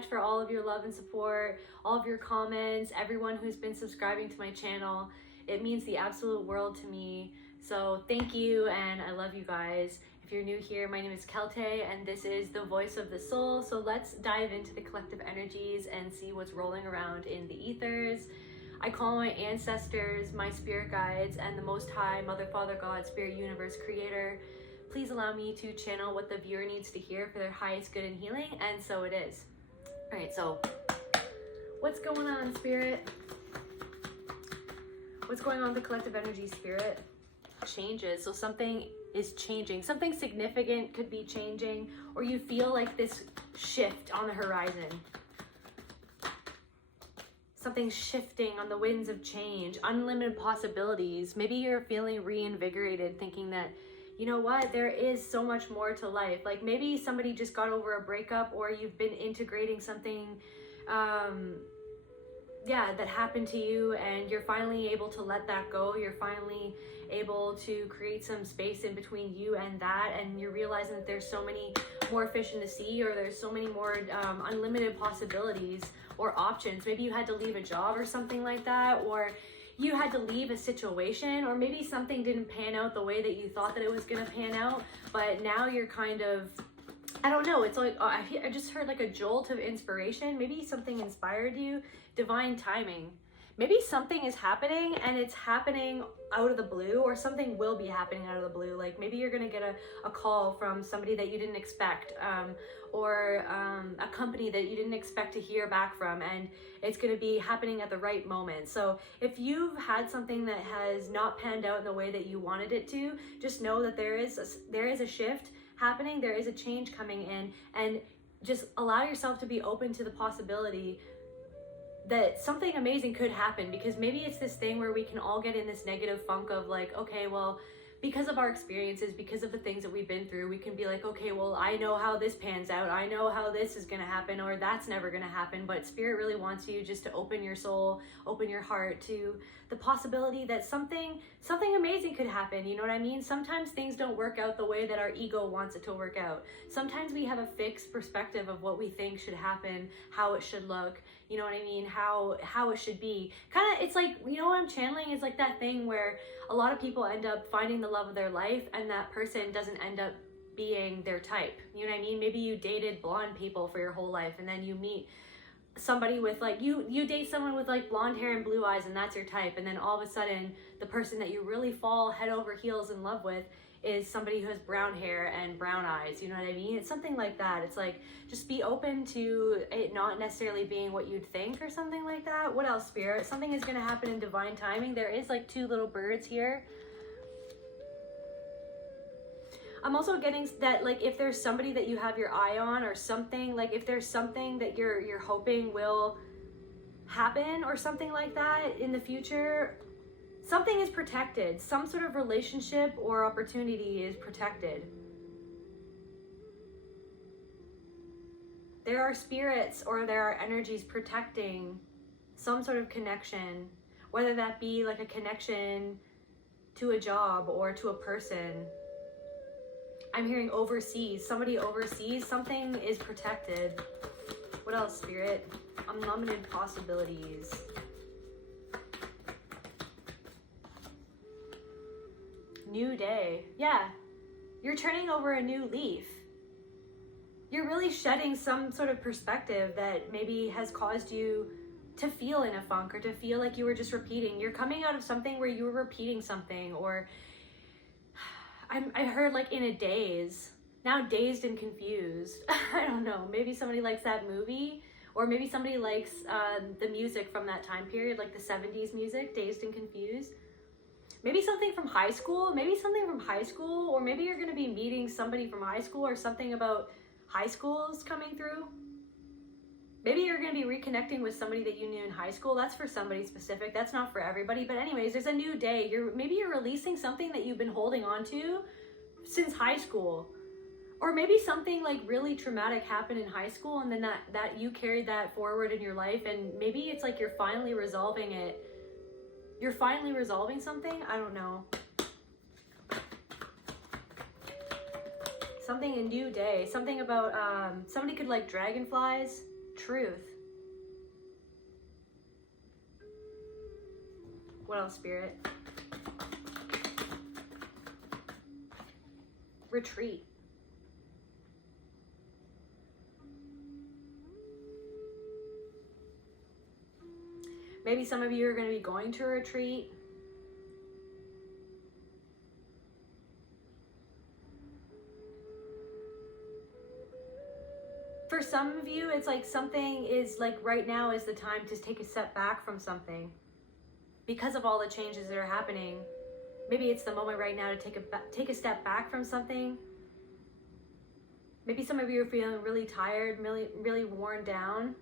much for all of your love and support, all of your comments, everyone who's been subscribing to my channel. It means the absolute world to me. So thank you, and I love you guys. If you're new here, my name is Kelte, and this is the voice of the soul. So let's dive into the collective energies and see what's rolling around in the ethers. I call my ancestors, my spirit guides, and the Most High, Mother, Father, God, Spirit, Universe, Creator. Please allow me to channel what the viewer needs to hear for their highest good and healing, and so it is. All right, so what's going on, Spirit? What's going on with the collective energy, Spirit? Changes. So something is changing. Something significant could be changing, or you feel like this shift on the horizon. Something's shifting on the winds of change, unlimited possibilities. Maybe you're feeling reinvigorated, thinking that, you know what, there is so much more to life. Like maybe somebody just got over a breakup, or you've been integrating something that happened to you, and you're finally able to let that go. You're finally able to create some space in between you and that, and you're realizing that there's so many more fish in the sea, or there's so many more unlimited possibilities or options. Maybe you had to leave a job or something like that, or you had to leave a situation, or maybe something didn't pan out the way that you thought that it was going to pan out, but now you're kind of, I don't know, it's like, I just heard like a jolt of inspiration. Maybe something inspired you, divine timing. Maybe something is happening, and it's happening out of the blue, or something will be happening out of the blue. Like maybe you're going to get a call from somebody that you didn't expect, or a company that you didn't expect to hear back from, and it's going to be happening at the right moment. So if you've had something that has not panned out in the way that you wanted it to, just know that there is a shift happening, there is a change coming in, and just allow yourself to be open to the possibility that something amazing could happen. Because maybe it's this thing where we can all get in this negative funk of like, okay, well, because of our experiences, because of the things that we've been through, we can be like, okay, well, I know how this pans out. I know how this is going to happen, or that's never going to happen. But Spirit really wants you just to open your soul, open your heart to the possibility that something amazing could happen. You know what I mean? Sometimes things don't work out the way that our ego wants it to work out. Sometimes we have a fixed perspective of what we think should happen, how it should look, you know what I mean? How it should be. Kind of, it's like, you know what I'm channeling is like that thing where a lot of people end up finding the love of their life, and that person doesn't end up being their type. You know what I mean? Maybe you dated blonde people for your whole life, and then you meet somebody with like, you date someone with like blonde hair and blue eyes, and that's your type. And then all of a sudden, the person that you really fall head over heels in love with is somebody who has brown hair and brown eyes. You know what I mean? It's something like that. It's like, just be open to it not necessarily being what you'd think, or something like that. What else, Spirit? Something is going to happen in divine timing. There is like 2 little birds here. I'm also getting that, like, if there's somebody that you have your eye on, or something, like if there's something that you're hoping will happen or something like that in the future, something is protected. Some sort of relationship or opportunity is protected. There are spirits, or there are energies protecting some sort of connection, whether that be like a connection to a job or to a person. I'm hearing overseas, somebody overseas, something is protected. What else, Spirit? Unlimited possibilities. New day. Yeah, you're turning over a new leaf. You're really shedding some sort of perspective that maybe has caused you to feel in a funk, or to feel like you were just repeating. You're coming out of something where you were repeating something, or I heard like in a daze. Now dazed and confused. I don't know. Maybe somebody likes that movie, or maybe somebody likes the music from that time period, like the 70s music, Dazed and Confused. Maybe something from high school, or maybe you're going to be meeting somebody from high school, or something about high schools coming through. Maybe you're going to be reconnecting with somebody that you knew in high school. That's for somebody specific. That's not for everybody. But anyways, there's a new day. Maybe you're releasing something that you've been holding on to since high school. Or maybe something like really traumatic happened in high school, and then that you carried that forward in your life, and maybe it's like you're finally resolving it. You're finally resolving something? I don't know. Something, a new day. Something about, somebody could like dragonflies. truth. What else, Spirit? Retreat. Maybe some of you are going to be going to a retreat. For some of you, it's like something is like right now is the time to take a step back from something because of all the changes that are happening. Maybe it's the moment right now to take a step back from something. Maybe some of you are feeling really tired, really worn down.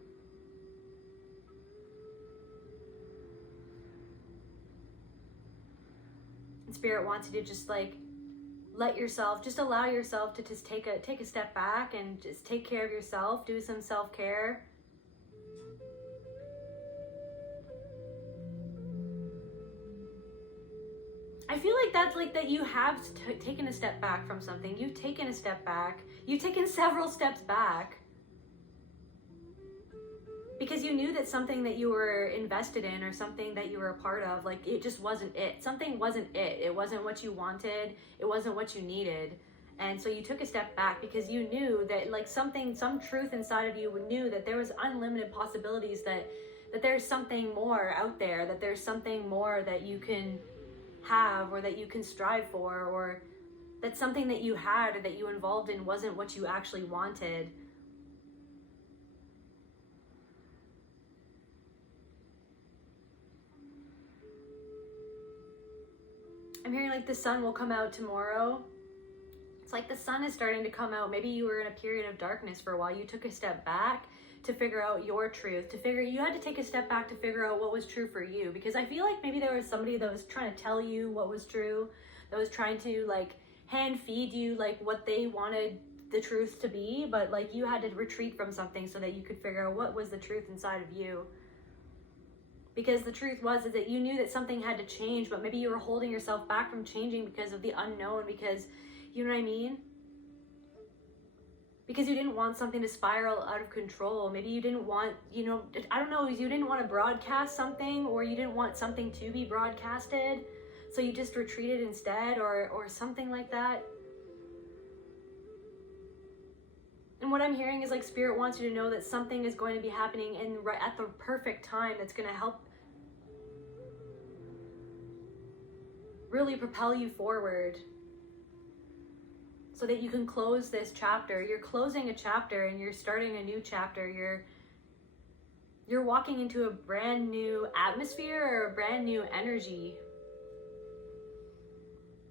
And Spirit wants you to just like just allow yourself to just take a step back and just take care of yourself, do some self-care. I feel like that's like that you have taken a step back from something. You've taken a step back. You've taken several steps back. Because you knew that something that you were invested in or something that you were a part of, like it just wasn't it. Something wasn't it. It wasn't what you wanted. It wasn't what you needed. And so you took a step back because you knew that like some truth inside of you knew that there was unlimited possibilities, that there's something more out there, that there's something more that you can have or that you can strive for, or that something that you had or that you involved in wasn't what you actually wanted. I'm hearing like the sun will come out tomorrow. It's like the sun is starting to come out. Maybe you were in a period of darkness for a while. You took a step back to figure out your truth, you had to take a step back to figure out what was true for you. Because I feel like maybe there was somebody that was trying to tell you what was true, that was trying to like hand feed you like what they wanted the truth to be, but like you had to retreat from something so that you could figure out what was the truth inside of you. Because the truth is that you knew that something had to change, but maybe you were holding yourself back from changing because of the unknown, because, you know what I mean? Because you didn't want something to spiral out of control. Maybe you didn't want, I don't know, you didn't want to broadcast something, or you didn't want something to be broadcasted, so you just retreated instead, or something like that. And what I'm hearing is like Spirit wants you to know that something is going to be happening right at the perfect time that's going to help really propel you forward so that you can close this chapter. You're closing a chapter and you're starting a new chapter. You're walking into a brand new atmosphere or a brand new energy.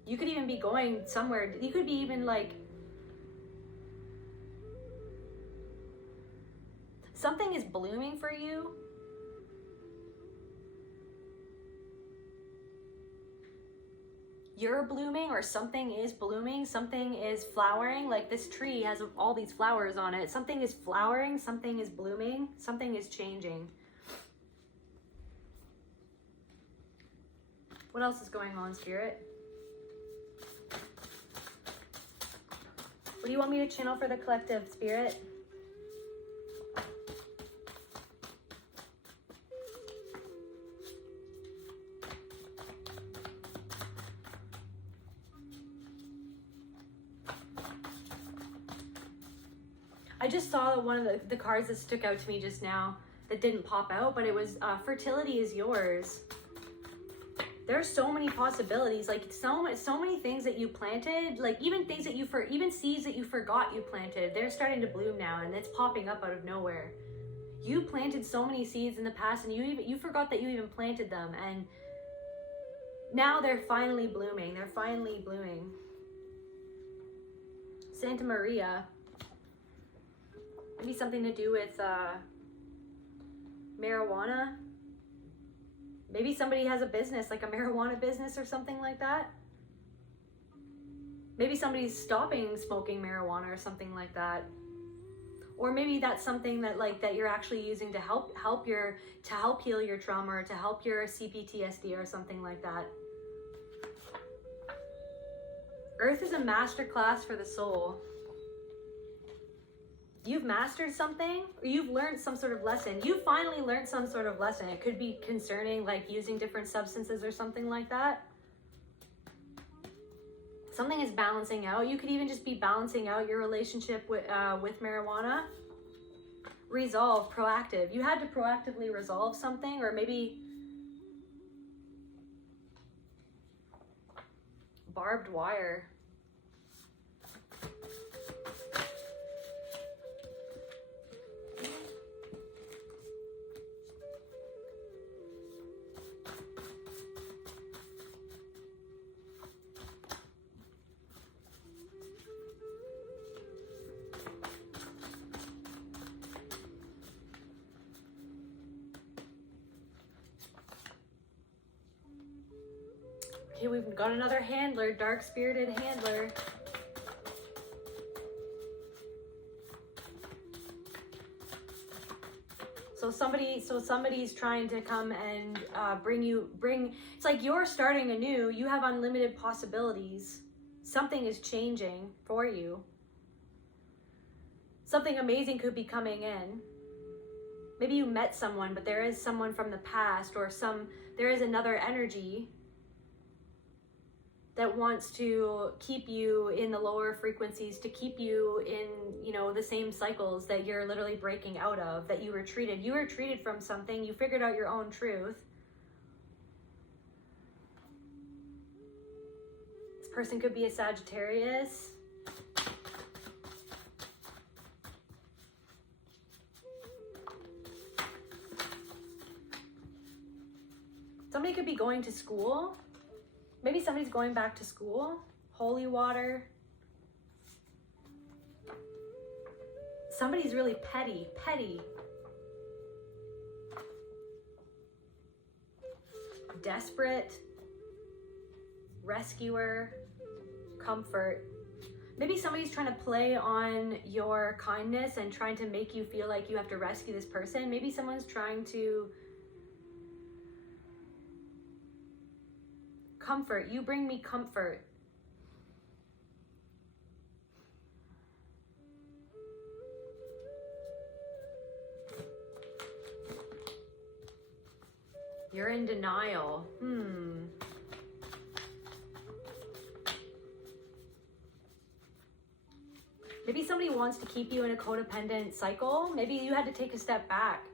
You could even be going somewhere. You could be even like something is blooming for you. You're blooming, or something is blooming, something is flowering. Like this tree has all these flowers on it. Something is flowering, something is blooming, something is changing. What else is going on, Spirit? What do you want me to channel for the collective, Spirit? I just saw one of the cards that stuck out to me just now that didn't pop out, but it was fertility is yours. There's so many possibilities, like so many things that you planted, like even things that even seeds that you forgot you planted, they're starting to bloom now, and it's popping up out of nowhere. You planted so many seeds in the past, and you forgot that you even planted them, and now they're finally blooming. They're finally blooming. Santa Maria. Maybe something to do with marijuana. Maybe somebody has a business, like a marijuana business or something like that. Maybe somebody's stopping smoking marijuana or something like that. Or maybe that's something that that you're actually using to help heal your trauma, or to help your CPTSD or something like that. Earth is a masterclass for the soul. you've mastered something, or you've learned some sort of lesson. You finally learned some sort of lesson. It could be concerning like using different substances or something like that. Something is balancing out. You could even just be balancing out your relationship with marijuana. Resolve, proactive. You had to proactively resolve something, or maybe barbed wire. Okay, we've got another handler, dark-spirited handler. So somebody's trying to come and bring, it's like you're starting anew. You have unlimited possibilities. Something is changing for you. Something amazing could be coming in. Maybe you met someone, but there is someone from the past, or there is another energy that wants to keep you in the lower frequencies, to keep you in, you know, the same cycles that you're literally breaking out of, that you retreated. You retreated from something, you figured out your own truth. This person could be a Sagittarius. Somebody could be going to school. Maybe somebody's going back to school. Holy water. Somebody's really petty. Desperate. Rescuer. Comfort. Maybe somebody's trying to play on your kindness and trying to make you feel like you have to rescue this person. Maybe someone's trying to comfort. You bring me comfort. You're in denial. Maybe somebody wants to keep you in a codependent cycle. Maybe you had to take a step back.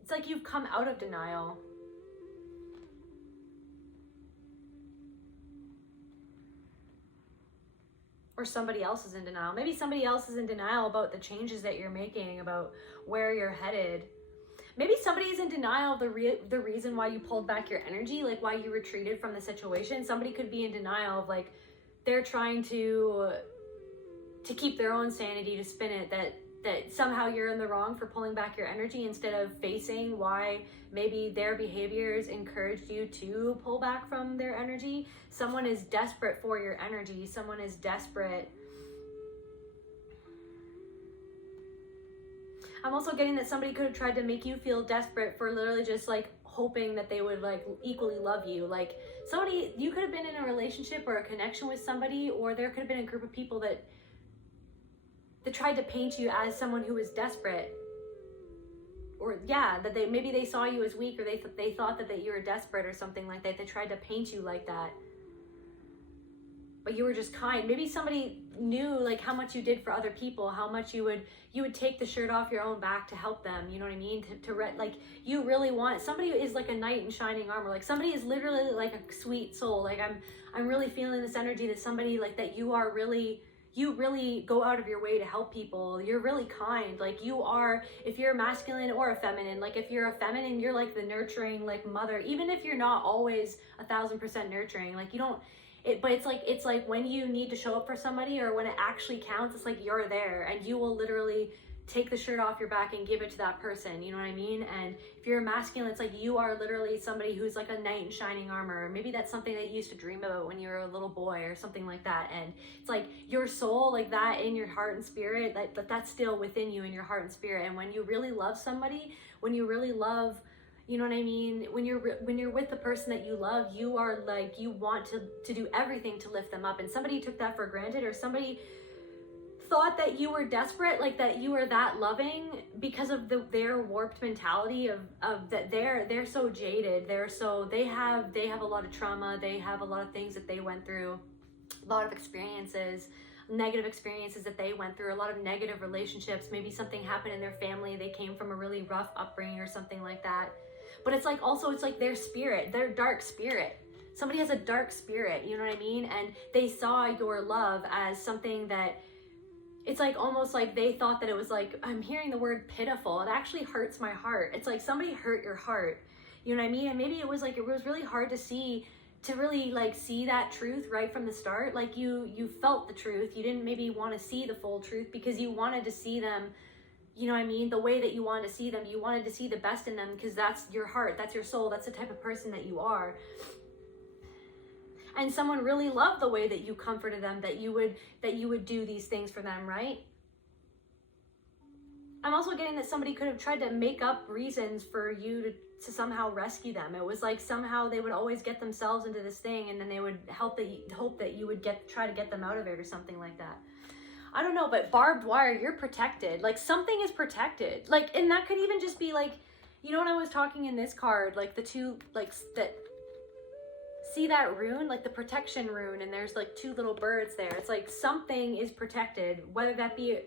It's like you've come out of denial. Or somebody else is in denial. Maybe somebody else is in denial about the changes that you're making, about where you're headed. Maybe somebody is in denial of the reason why you pulled back your energy, like why you retreated from the situation. Somebody could be in denial of like they're trying to keep their own sanity, to spin it, that somehow you're in the wrong for pulling back your energy instead of facing why maybe their behaviors encouraged you to pull back from their energy. Someone is desperate for your energy. Someone is desperate. I'm also getting that somebody could have tried to make you feel desperate for literally just like hoping that they would like equally love you. Like somebody, you could have been in a relationship or a connection with somebody, or there could have been a group of people that tried to paint you as someone who is desperate, or that maybe they saw you as weak, or they thought that you were desperate or something like that. They tried to paint you like that, but you were just kind. Maybe somebody knew like how much you did for other people, how much you would take the shirt off your own back to help them. You know what I mean? Like you really want, somebody is like a knight in shining armor. Like somebody is literally like a sweet soul. Like I'm really feeling this energy that somebody like that you really go out of your way to help people. You're really kind. Like you are, if you're masculine or a feminine, like if you're a feminine, you're like the nurturing like mother, even if you're not always 1,000% nurturing. Like you don't, but it's like when you need to show up for somebody, or when it actually counts, it's like you're there and you will literally take the shirt off your back and give it to that person. You know what I mean? And if you're a masculine, it's like you are literally somebody who's like a knight in shining armor. Maybe that's something that you used to dream about when you were a little boy or something like that. And it's like your soul, like that in your heart and spirit, that's still within you in your heart and spirit. And when you really love somebody, when you really love, you know what I mean? When you're with the person that you love, you are like, you want to do everything to lift them up. And somebody took that for granted, or somebody thought that you were desperate, like that you were that loving because of their warped mentality of that they're so jaded, they have a lot of trauma, they have a lot of things that they went through, a lot of experiences, negative experiences that they went through, a lot of negative relationships, maybe something happened in their family, they came from a really rough upbringing or something like that. But it's like also it's like their spirit, their dark spirit. Somebody has a dark spirit, you know what I mean? And they saw your love as something that, it's like almost like they thought that it was like, I'm hearing the word pitiful. It actually hurts my heart. It's like somebody hurt your heart. You know what I mean? And maybe it was really hard to really like see that truth right from the start. Like you felt the truth. You didn't maybe want to see the full truth because you wanted to see them, you know what I mean? The way that you wanted to see them, you wanted to see the best in them because that's your heart, that's your soul, that's the type of person that you are. And someone really loved the way that you comforted them, that you would do these things for them, right? I'm also getting that somebody could have tried to make up reasons for you to somehow rescue them. It was like somehow they would always get themselves into this thing, and then they would hope that you would try to get them out of it or something like that. I don't know, but barbed wire, you're protected. Like something is protected. Like, and that could even just be like, you know, when I was talking in this card, like the two, like that. See that rune, like the protection rune, and there's like two little birds there. It's like something is protected, whether that be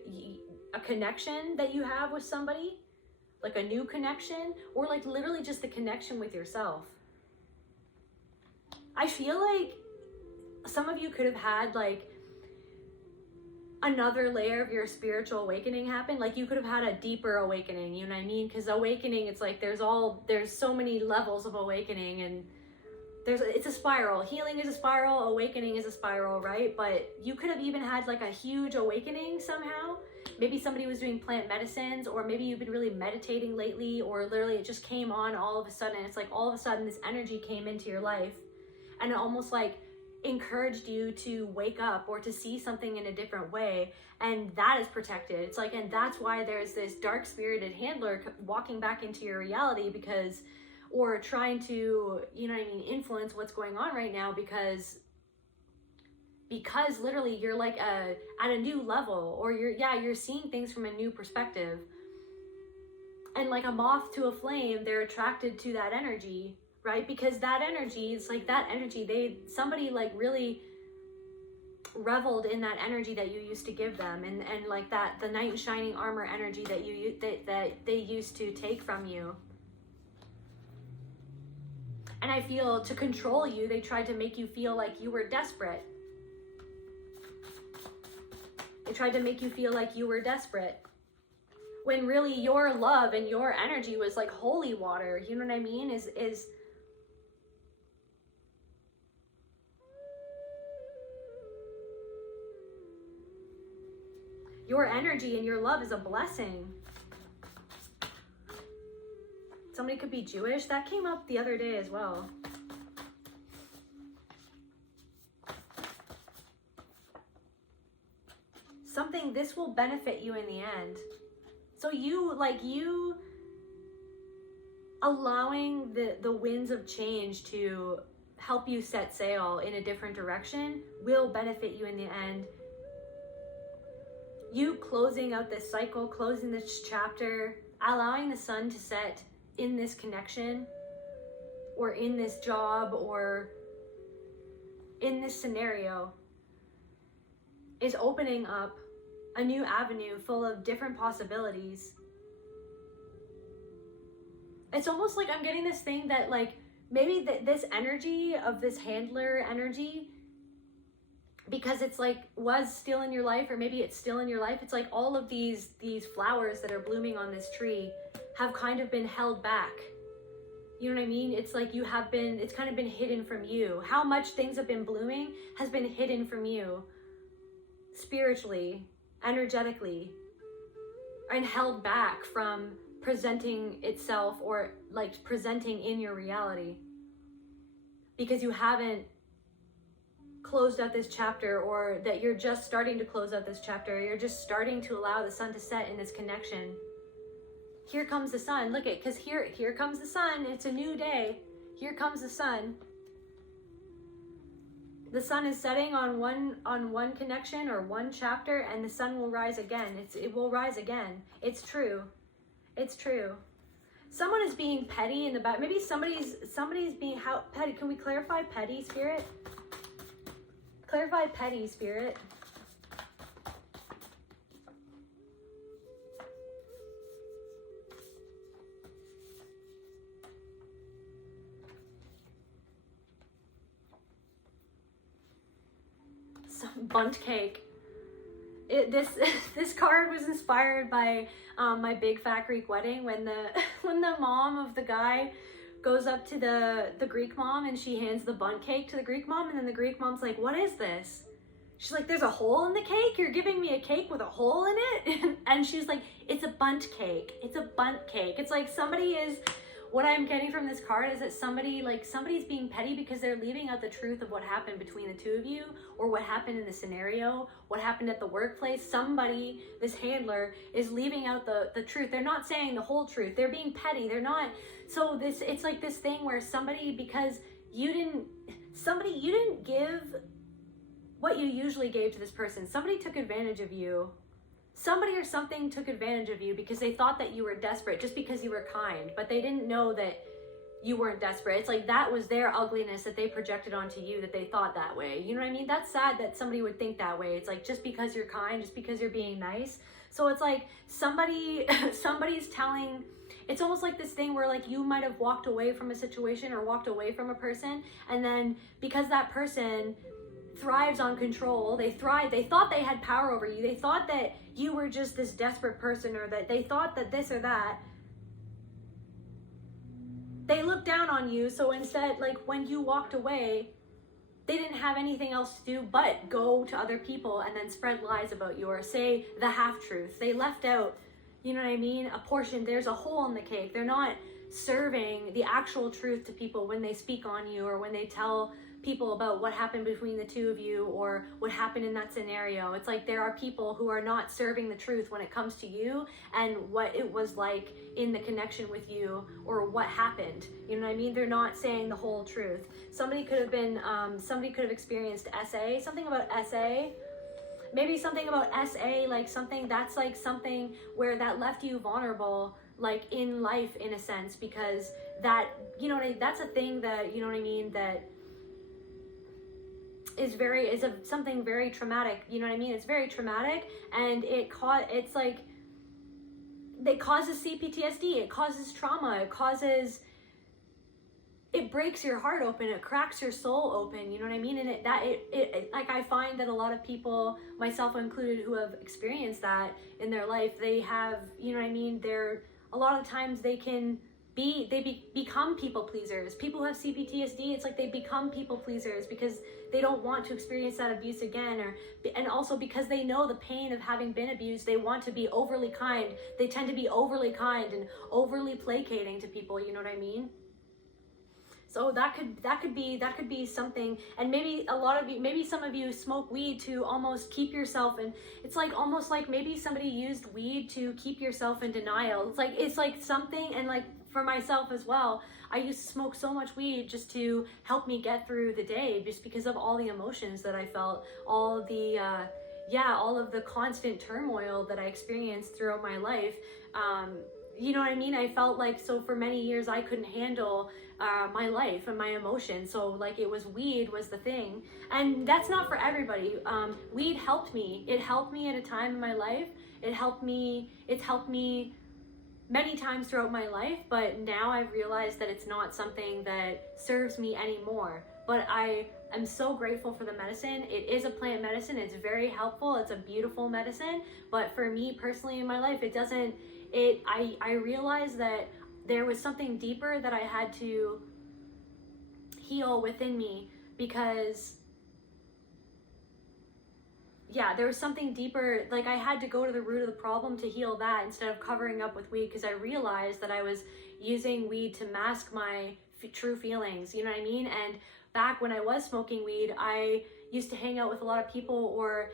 a connection that you have with somebody, like a new connection, or like literally just the connection with yourself. I feel like some of you could have had like another layer of your spiritual awakening happen. Like you could have had a deeper awakening, you know what I mean? Because awakening, it's like there's so many levels of awakening, and it's a spiral. Healing is a spiral, awakening is a spiral, right? But you could have even had like a huge awakening somehow. Maybe somebody was doing plant medicines, or maybe you've been really meditating lately, or literally it just came on all of a sudden. It's like all of a sudden this energy came into your life and it almost like encouraged you to wake up or to see something in a different way. And that is protected. It's like, and that's why there's this dark spirited handler walking back into your reality or trying to, you know what I mean, influence what's going on right now because literally you're like at a new level, or you're seeing things from a new perspective. And like a moth to a flame, they're attracted to that energy, right? Because that energy, it's like that energy, somebody like really reveled in that energy that you used to give them, and like that, the knight in shining armor energy that they used to take from you. And I feel to control you, they tried to make you feel like you were desperate. They tried to make you feel like you were desperate. When really your love and your energy was like holy water, you know what I mean? Is your energy and your love is a blessing. Somebody could be Jewish. That came up the other day as well. This will benefit you in the end. So you allowing the winds of change to help you set sail in a different direction will benefit you in the end. You closing out this cycle, closing this chapter, allowing the sun to set in this connection or in this job or in this scenario is opening up a new avenue full of different possibilities. It's almost like I'm getting this thing that like maybe this energy of this handler energy, because it's like was still in your life, or maybe it's still in your life, it's like all of these flowers that are blooming on this tree have kind of been held back. You know what I mean? It's like it's kind of been hidden from you. How much things have been blooming has been hidden from you spiritually, energetically, and held back from presenting itself or like presenting in your reality because you haven't closed out this chapter, or that you're just starting to close out this chapter. You're just starting to allow the sun to set in this connection. Here comes the sun. Look at, because here comes the sun. It's a new day. Here comes the sun. The sun is setting on one connection or one chapter, and the sun will rise again. It will rise again. It's true. It's true. Someone is being petty in the back. Maybe somebody's being how petty. Can we clarify petty, Spirit? Clarify petty, Spirit. Some bundt cake. This card was inspired by my big fat Greek wedding, when the mom of the guy goes up to the Greek mom and she hands the bundt cake to the Greek mom, and then the Greek mom's like, "What is this?" She's like, "There's a hole in the cake? You're giving me a cake with a hole in it?" And she's like, "It's a bundt cake. It's a bundt cake." It's like what I'm getting from this card is that somebody's being petty because they're leaving out the truth of what happened between the two of you, or what happened in the scenario, what happened at the workplace. Somebody, this handler, is leaving out the truth. They're not saying the whole truth. They're being petty. They're not. So it's like this thing where somebody, because you didn't give what you usually gave to this person. Somebody took advantage of you. Somebody or something took advantage of you because they thought that you were desperate just because you were kind, but they didn't know that you weren't desperate. It's like that was their ugliness that they projected onto you, that they thought that way. You know what I mean? That's sad that somebody would think that way. It's like, just because you're kind, just because you're being nice. So it's like somebody's telling, it's almost like this thing where like you might have walked away from a situation or walked away from a person, and then because that person thrives on control, they thought they had power over you, they thought that you were just this desperate person, or that they thought that this or that, they looked down on you. So instead, like when you walked away, they didn't have anything else to do but go to other people and then spread lies about you, or say the half-truth. They left out, you know what I mean, a portion. There's a hole in the cake. They're not serving the actual truth to people when they speak on you, or when they tell people about what happened between the two of you, or what happened in that scenario. It's like there are people who are not serving the truth when it comes to you and what it was like in the connection with you, or what happened. You know what I mean? They're not saying the whole truth. Somebody could have experienced SA, something about SA. Maybe something about SA, like something that's like something where that left you vulnerable, like in life, in a sense, because that, you know, that's a thing that, you know what I mean, that is something very traumatic. You know what I mean? It's very traumatic, and it causes CPTSD, it causes trauma, it breaks your heart open, it cracks your soul open, you know what I mean? And like, I find that a lot of people, myself included, who have experienced that in their life, they have, you know what I mean, a lot of times they become people pleasers. People who have CPTSD, it's like they become people pleasers because they don't want to experience that abuse again, and also because they know the pain of having been abused. They want to be overly kind. They tend to be overly kind and overly placating to people, you know what I mean? So that could be something. And maybe some of you smoke weed to almost keep yourself, and it's like almost like maybe somebody used weed to keep yourself in denial. It's like something. And like for myself as well, I used to smoke so much weed just to help me get through the day, just because of all the emotions that I felt, all of the constant turmoil that I experienced throughout my life. You know what I mean? I felt like, so for many years I couldn't handle my life and my emotions. So like weed was the thing. And that's not for everybody. Weed helped me. It helped me at a time in my life. It's helped me many times throughout my life, but now I've realized that it's not something that serves me anymore. But I am so grateful for the medicine. It is a plant medicine. It's very helpful. It's a beautiful medicine. But for me personally in my life, I realized that there was something deeper that I had to heal within me, because there was something deeper. Like I had to go to the root of the problem to heal that, instead of covering up with weed, because I realized that I was using weed to mask my true feelings, you know what I mean? And back when I was smoking weed, I used to hang out with a lot of people, or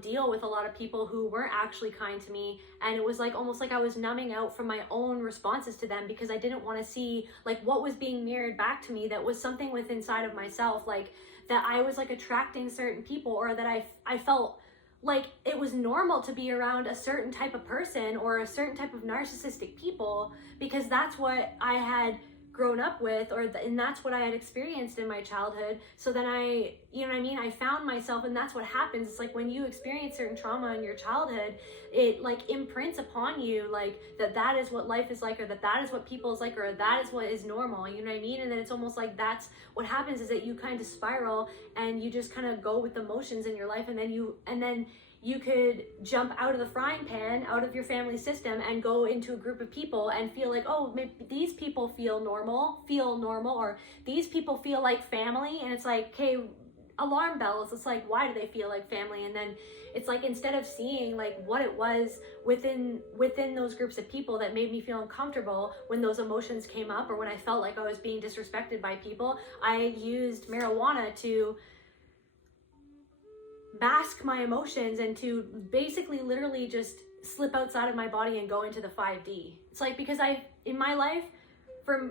deal with a lot of people who weren't actually kind to me, and it was like almost like I was numbing out from my own responses to them because I didn't want to see like what was being mirrored back to me that was something within inside of myself, like that I was like attracting certain people, or that I felt like it was normal to be around a certain type of person or a certain type of narcissistic people because that's what I had grown up with, and that's what I had experienced in my childhood. So then you know what I mean, I found myself, and that's what happens. It's like when you experience certain trauma in your childhood, it like imprints upon you like that is what life is like, or that is what people is like, or that is what is normal, you know what I mean? And then it's almost like that's what happens, is that you kind of spiral and you just kind of go with the motions in your life, and then you could jump out of the frying pan, out of your family system, and go into a group of people and feel like, oh, maybe these people feel normal, or these people feel like family. And it's like, okay, alarm bells. It's like, why do they feel like family? And then it's like, instead of seeing like what it was within those groups of people that made me feel uncomfortable when those emotions came up, or when I felt like I was being disrespected by people, I used marijuana to mask my emotions and to basically literally just slip outside of my body and go into the 5D. It's like, because in my life,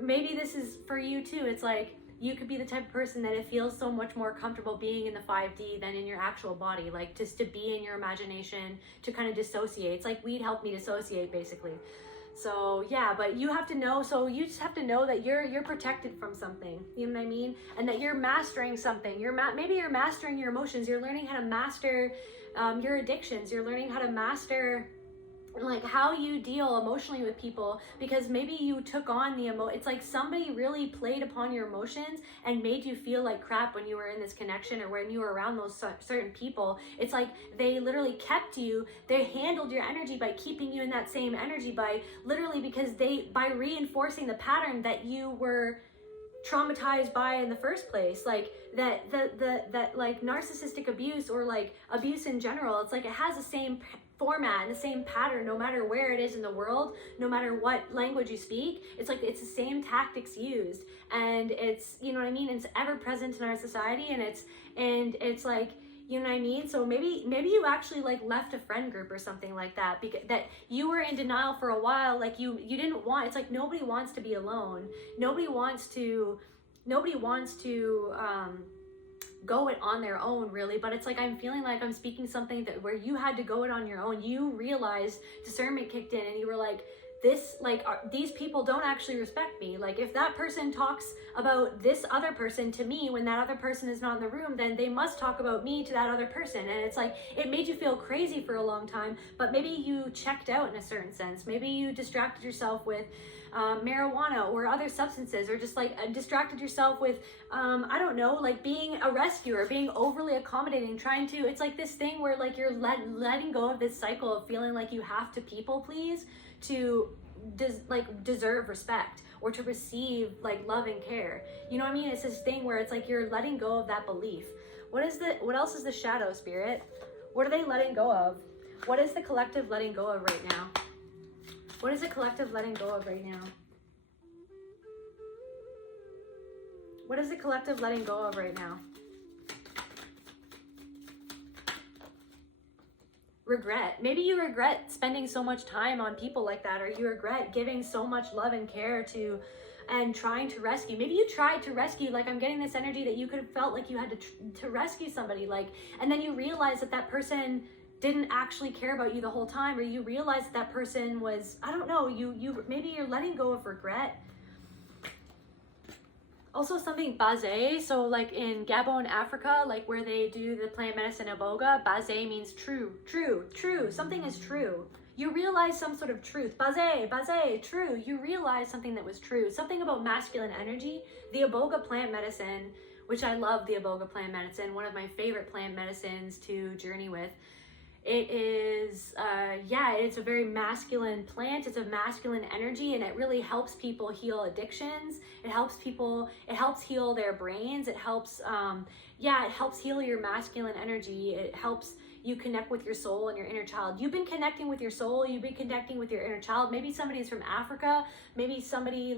maybe this is for you too, it's like you could be the type of person that it feels so much more comfortable being in the 5D than in your actual body, like just to be in your imagination, to kind of dissociate. It's like weed helped me dissociate basically. So yeah, but you have to know, so you just have to know that you're protected from something, you know what I mean? And that you're mastering something. Maybe you're mastering your emotions. You're learning how to master your addictions. You're learning how to master like how you deal emotionally with people, because maybe you took on it's like somebody really played upon your emotions and made you feel like crap when you were in this connection, or when you were around those certain people. It's like they literally kept you, they handled your energy by keeping you in that same energy, by reinforcing the pattern that you were traumatized by in the first place. Like that like narcissistic abuse, or like abuse in general, it's like it has the same format and the same pattern no matter where it is in the world, no matter what language you speak. It's like it's the same tactics used, and it's, you know what I mean, it's ever present in our society, and it's like, you know what I mean? So maybe you actually like left a friend group or something like that, because that you were in denial for a while. Like you didn't want, it's like nobody wants to be alone. Nobody wants to go it on their own, really. But it's like I'm feeling like I'm speaking something that where you had to go it on your own. You realized discernment kicked in, and you were like, these people don't actually respect me. Like if that person talks about this other person to me when that other person is not in the room, then they must talk about me to that other person. And it's like, it made you feel crazy for a long time, but maybe you checked out in a certain sense. Maybe you distracted yourself with marijuana or other substances, or just like distracted yourself with I don't know, like being a rescuer, being overly accommodating, trying to, it's like this thing where like you're letting go of this cycle of feeling like you have to people please to deserve respect, or to receive like love and care. You know what I mean? It's this thing where it's like you're letting go of that belief. What else is the shadow, spirit? What are they letting go of? What is the collective letting go of right now? What is the collective letting go of right now? What is the collective letting go of right now? Regret. Maybe you regret spending so much time on people like that, or you regret giving so much love and care to, and trying to rescue. Maybe you tried to rescue, like I'm getting this energy that you could have felt like you had to rescue somebody, like, and then you realize that person didn't actually care about you the whole time, or you realize that person was, I don't know, maybe you're letting go of regret. Also something basé, so like in Gabon, Africa, like where they do the plant medicine iboga, basé means true, something is true. You realize some sort of truth. Basé, true. You realize something that was true. Something about masculine energy. The iboga plant medicine, which I love the iboga plant medicine, one of my favorite plant medicines to journey with. It is, it's a very masculine plant. It's a masculine energy, and it really helps people heal addictions. It helps heal their brains. It helps heal your masculine energy. It helps you connect with your soul and your inner child. You've been connecting with your soul. You've been connecting with your inner child. Maybe somebody's from Africa. Maybe somebody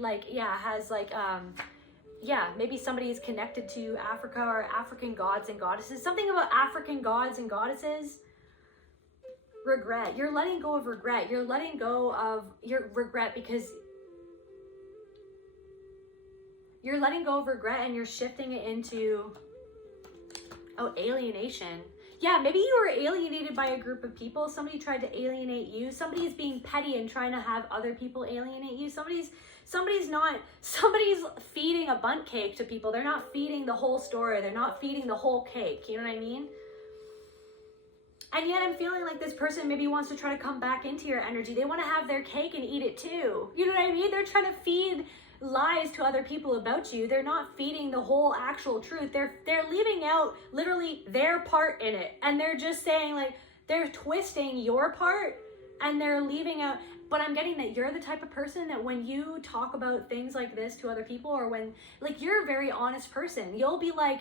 maybe somebody is connected to Africa or African gods and goddesses. Something about African gods and goddesses. regret. You're letting go of regret. You're letting go of your regret because you're letting go of regret and you're shifting it into, oh, alienation. Yeah, maybe you were alienated by a group of people. Somebody tried to alienate you. Somebody is being petty and trying to have other people alienate you. Somebody's feeding a bundt cake to people. They're not feeding the whole story. They're not feeding the whole cake. You know what I mean? And yet I'm feeling like this person maybe wants to try to come back into your energy. They want to have their cake and eat it too. You know what I mean? They're trying to feed lies to other people about you. They're not feeding the whole actual truth. They're leaving out literally their part in it. And they're just saying, like, they're twisting your part and they're leaving out. But I'm getting that you're the type of person that when you talk about things like this to other people, or when, like, you're a very honest person. You'll be like,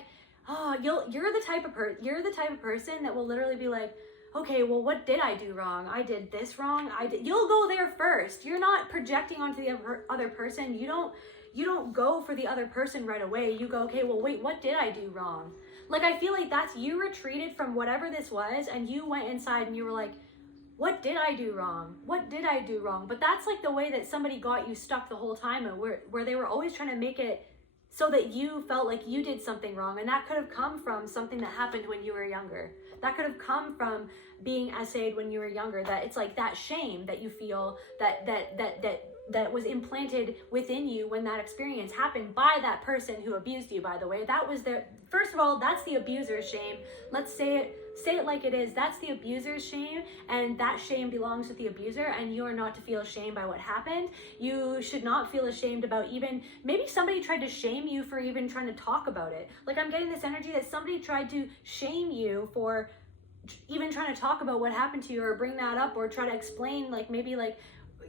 oh, you're the type of person that will literally be like, okay, well, what did I do wrong? I did this wrong. You'll go there first. You're not projecting onto the other person. You don't go for the other person right away. You go, okay, well, wait, what did I do wrong? Like, I feel like that's, you retreated from whatever this was and you went inside and you were like, what did I do wrong? What did I do wrong? But that's like the way that somebody got you stuck the whole time, where they were always trying to make it so that you felt like you did something wrong. And that could have come from something that happened when you were younger. That could have come from being essayed when you were younger. That it's like that shame that you feel that was implanted within you when that experience happened by that person who abused you, by the way. That was their, first of all, that's the abuser's shame. Let's say it like it is. That's the abuser's shame, and that shame belongs with the abuser, and you are not to feel ashamed by what happened. You should not feel ashamed about, even maybe somebody tried to shame you for even trying to talk about it. Like, I'm getting this energy that somebody tried to shame you for even trying to talk about what happened to you, or bring that up, or try to explain, like, maybe, like,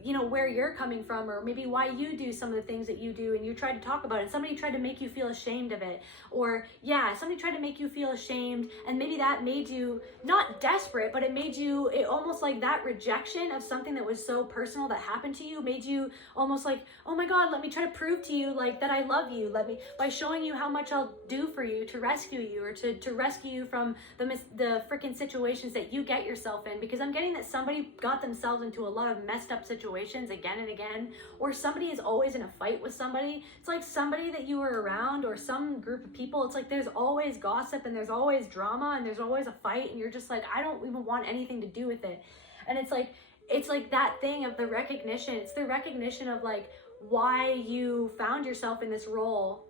you know, where you're coming from, or maybe why you do some of the things that you do, and you tried to talk about it. Somebody tried to make you feel ashamed of it, or yeah, somebody tried to make you feel ashamed, and maybe that made you not desperate, but it made you, it almost like that rejection of something that was so personal that happened to you made you almost like, oh my God, let me try to prove to you, like, that I love you. Let me, by showing you how much I'll do for you to rescue you, or to rescue you from the freaking situations that you get yourself in. Because I'm getting that somebody got themselves into a lot of messed up situations again and again, or somebody is always in a fight with somebody. It's like somebody that you were around, or some group of people, it's like there's always gossip and there's always drama and there's always a fight, and you're just like, I don't even want anything to do with it. And it's like that thing of the recognition. It's the recognition of like why you found yourself in this role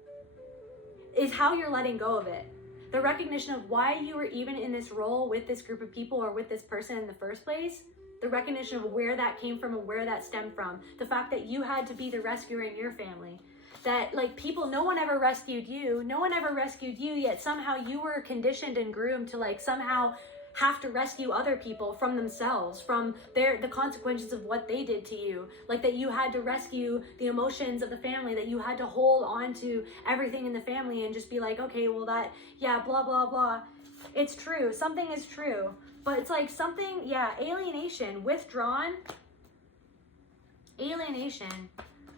is how you're letting go of it. The recognition of why you were even in this role with this group of people or with this person in the first place. The recognition of where that came from and where that stemmed from. The fact that you had to be the rescuer in your family. That, like, people, no one ever rescued you. No one ever rescued you, yet somehow you were conditioned and groomed to, like, somehow have to rescue other people from themselves, from the consequences of what they did to you. Like, that you had to rescue the emotions of the family, that you had to hold on to everything in the family and just be like, okay, well, that, yeah, blah, blah, blah. It's true. Something is true. But it's like something, yeah, alienation, withdrawn, alienation.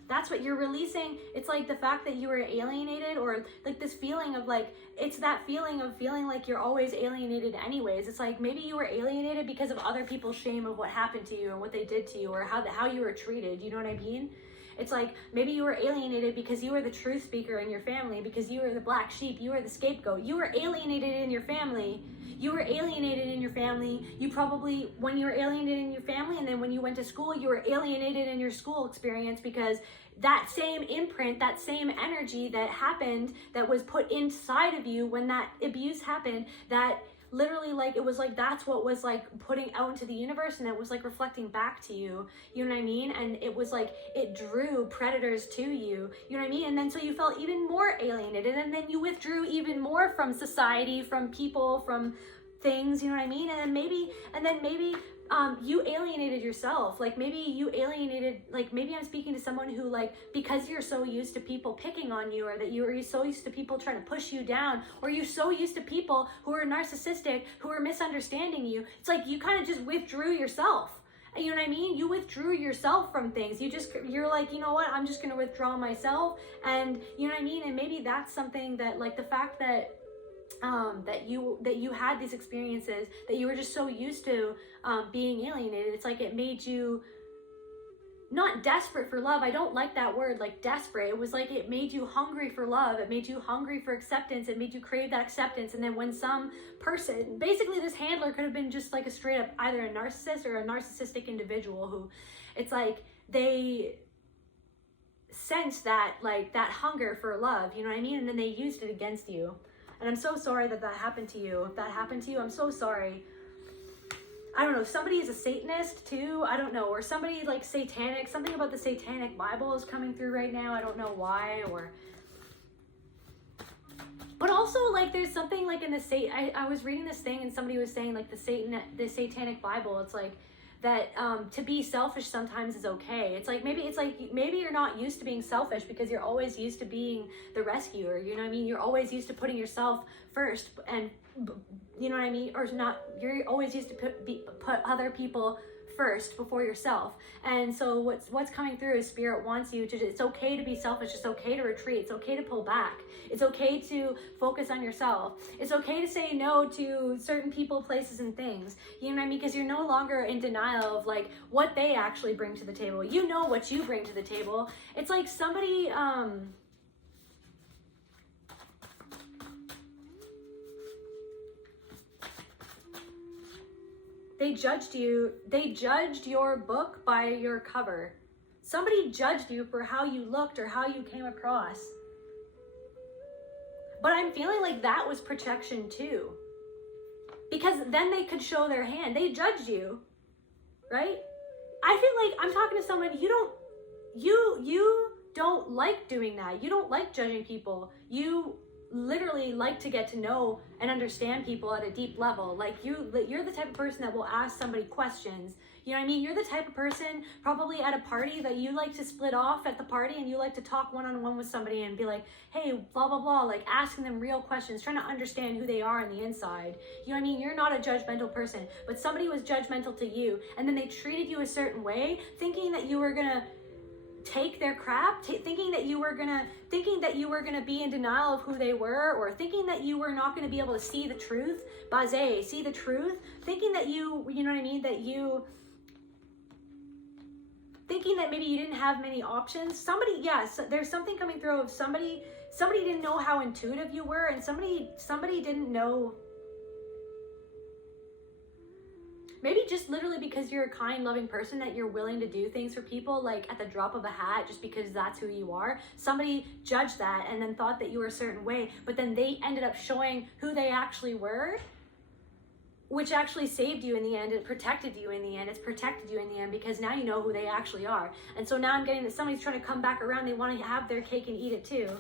That's what you're releasing. It's like the fact that you were alienated, or like this feeling of like, it's that feeling of feeling like you're always alienated anyways. It's like maybe you were alienated because of other people's shame of what happened to you and what they did to you, or how you were treated. You know what I mean? It's like maybe you were alienated because you were the truth speaker in your family, because you were the black sheep, you were the scapegoat. You were alienated in your family. You were alienated in your family. You probably, when you were alienated in your family, and then when you went to school, you were alienated in your school experience, because that same imprint, that same energy that happened, that was put inside of you when that abuse happened, that literally, like, it was like, that's what was like putting out into the universe, and it was like reflecting back to you. You know what I mean? And it was like, it drew predators to you. You know what I mean? And then so you felt even more alienated, and then you withdrew even more from society, from people, from things. You know what I mean? And then maybe you alienated yourself. Like maybe you alienated, like maybe I'm speaking to someone who, like, because you're so used to people picking on you, or that you're so used to people trying to push you down, or you're so used to people who are narcissistic, who are misunderstanding you, it's like you kind of just withdrew yourself. You know what I mean? You withdrew yourself from things. You're like, you know what? I'm just going to withdraw myself. And you know what I mean? And maybe that's something that, like, the fact that that you had these experiences, that you were just so used to being alienated. It's like it made you not desperate for love. I don't like that word, like desperate. It was like it made you hungry for love. It made you hungry for acceptance. It made you crave that acceptance. And then when some person, basically this handler could have been just like a straight up either a narcissist or a narcissistic individual who, it's like they sense that, like that hunger for love, you know what I mean? And then they used it against you. And I'm so sorry that that happened to you. If that happened to you, I'm so sorry. I don't know, somebody is a Satanist too, I don't know, or somebody like satanic, something about the satanic Bible is coming through right now, I don't know why, or, but also like there's something like in the I was reading this thing and somebody was saying like the satanic Bible, it's like that to be selfish sometimes is okay. It's like maybe you're not used to being selfish because you're always used to being the rescuer, you know what I mean? You're always used to putting yourself first, and you know what I mean? Or not, you're always used to put other people first before yourself. And so what's coming through is Spirit wants you to, it's okay to be selfish, it's okay to retreat, it's okay to pull back, it's okay to focus on yourself, it's okay to say no to certain people, places, and things, you know what I mean? Because you're no longer in denial of like what they actually bring to the table. You know what you bring to the table. It's like somebody they judged your book by your cover. Somebody judged you for how you looked or how you came across. But I'm feeling like that was protection too. Because then they could show their hand. They judged you, right? I feel like I'm talking to someone, you don't like doing that. You don't like judging people. You literally like to get to know and understand people at a deep level. Like you're the type of person that will ask somebody questions. You know what I mean? You're the type of person probably at a party that you like to split off at the party and you like to talk one-on-one with somebody and be like, hey, blah, blah, blah, like asking them real questions, trying to understand who they are on the inside. You know what I mean? You're not a judgmental person, but somebody was judgmental to you and then they treated you a certain way, thinking that you were gonna take their crap, thinking that you were gonna be in denial of who they were, or thinking that you were not gonna be able to see the truth, see the truth, thinking that you know what I mean, thinking that maybe you didn't have many options. Somebody, yes, there's something coming through of somebody didn't know how intuitive you were, and somebody didn't know. Maybe just literally because you're a kind, loving person that you're willing to do things for people like at the drop of a hat just because that's who you are. Somebody judged that and then thought that you were a certain way, but then they ended up showing who they actually were, which actually saved you in the end. It protected you in the end. It's protected you in the end because now you know who they actually are. And so now I'm getting that somebody's trying to come back around. They want to have their cake and eat it too.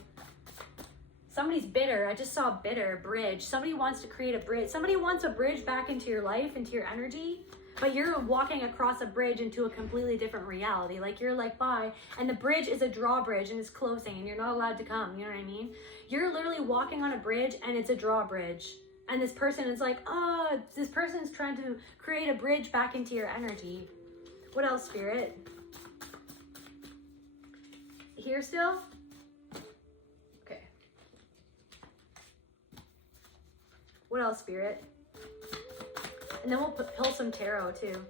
Somebody's bitter. I just saw bitter, bridge. Somebody wants to create a bridge. Somebody wants a bridge back into your life, into your energy, but you're walking across a bridge into a completely different reality. Like you're like, bye. And the bridge is a drawbridge and it's closing and you're not allowed to come. You know what I mean? You're literally walking on a bridge and it's a drawbridge. And this person is like, oh, this person's trying to create a bridge back into your energy. What else, Spirit? Here still? What else, Spirit? And then we'll pull some tarot too.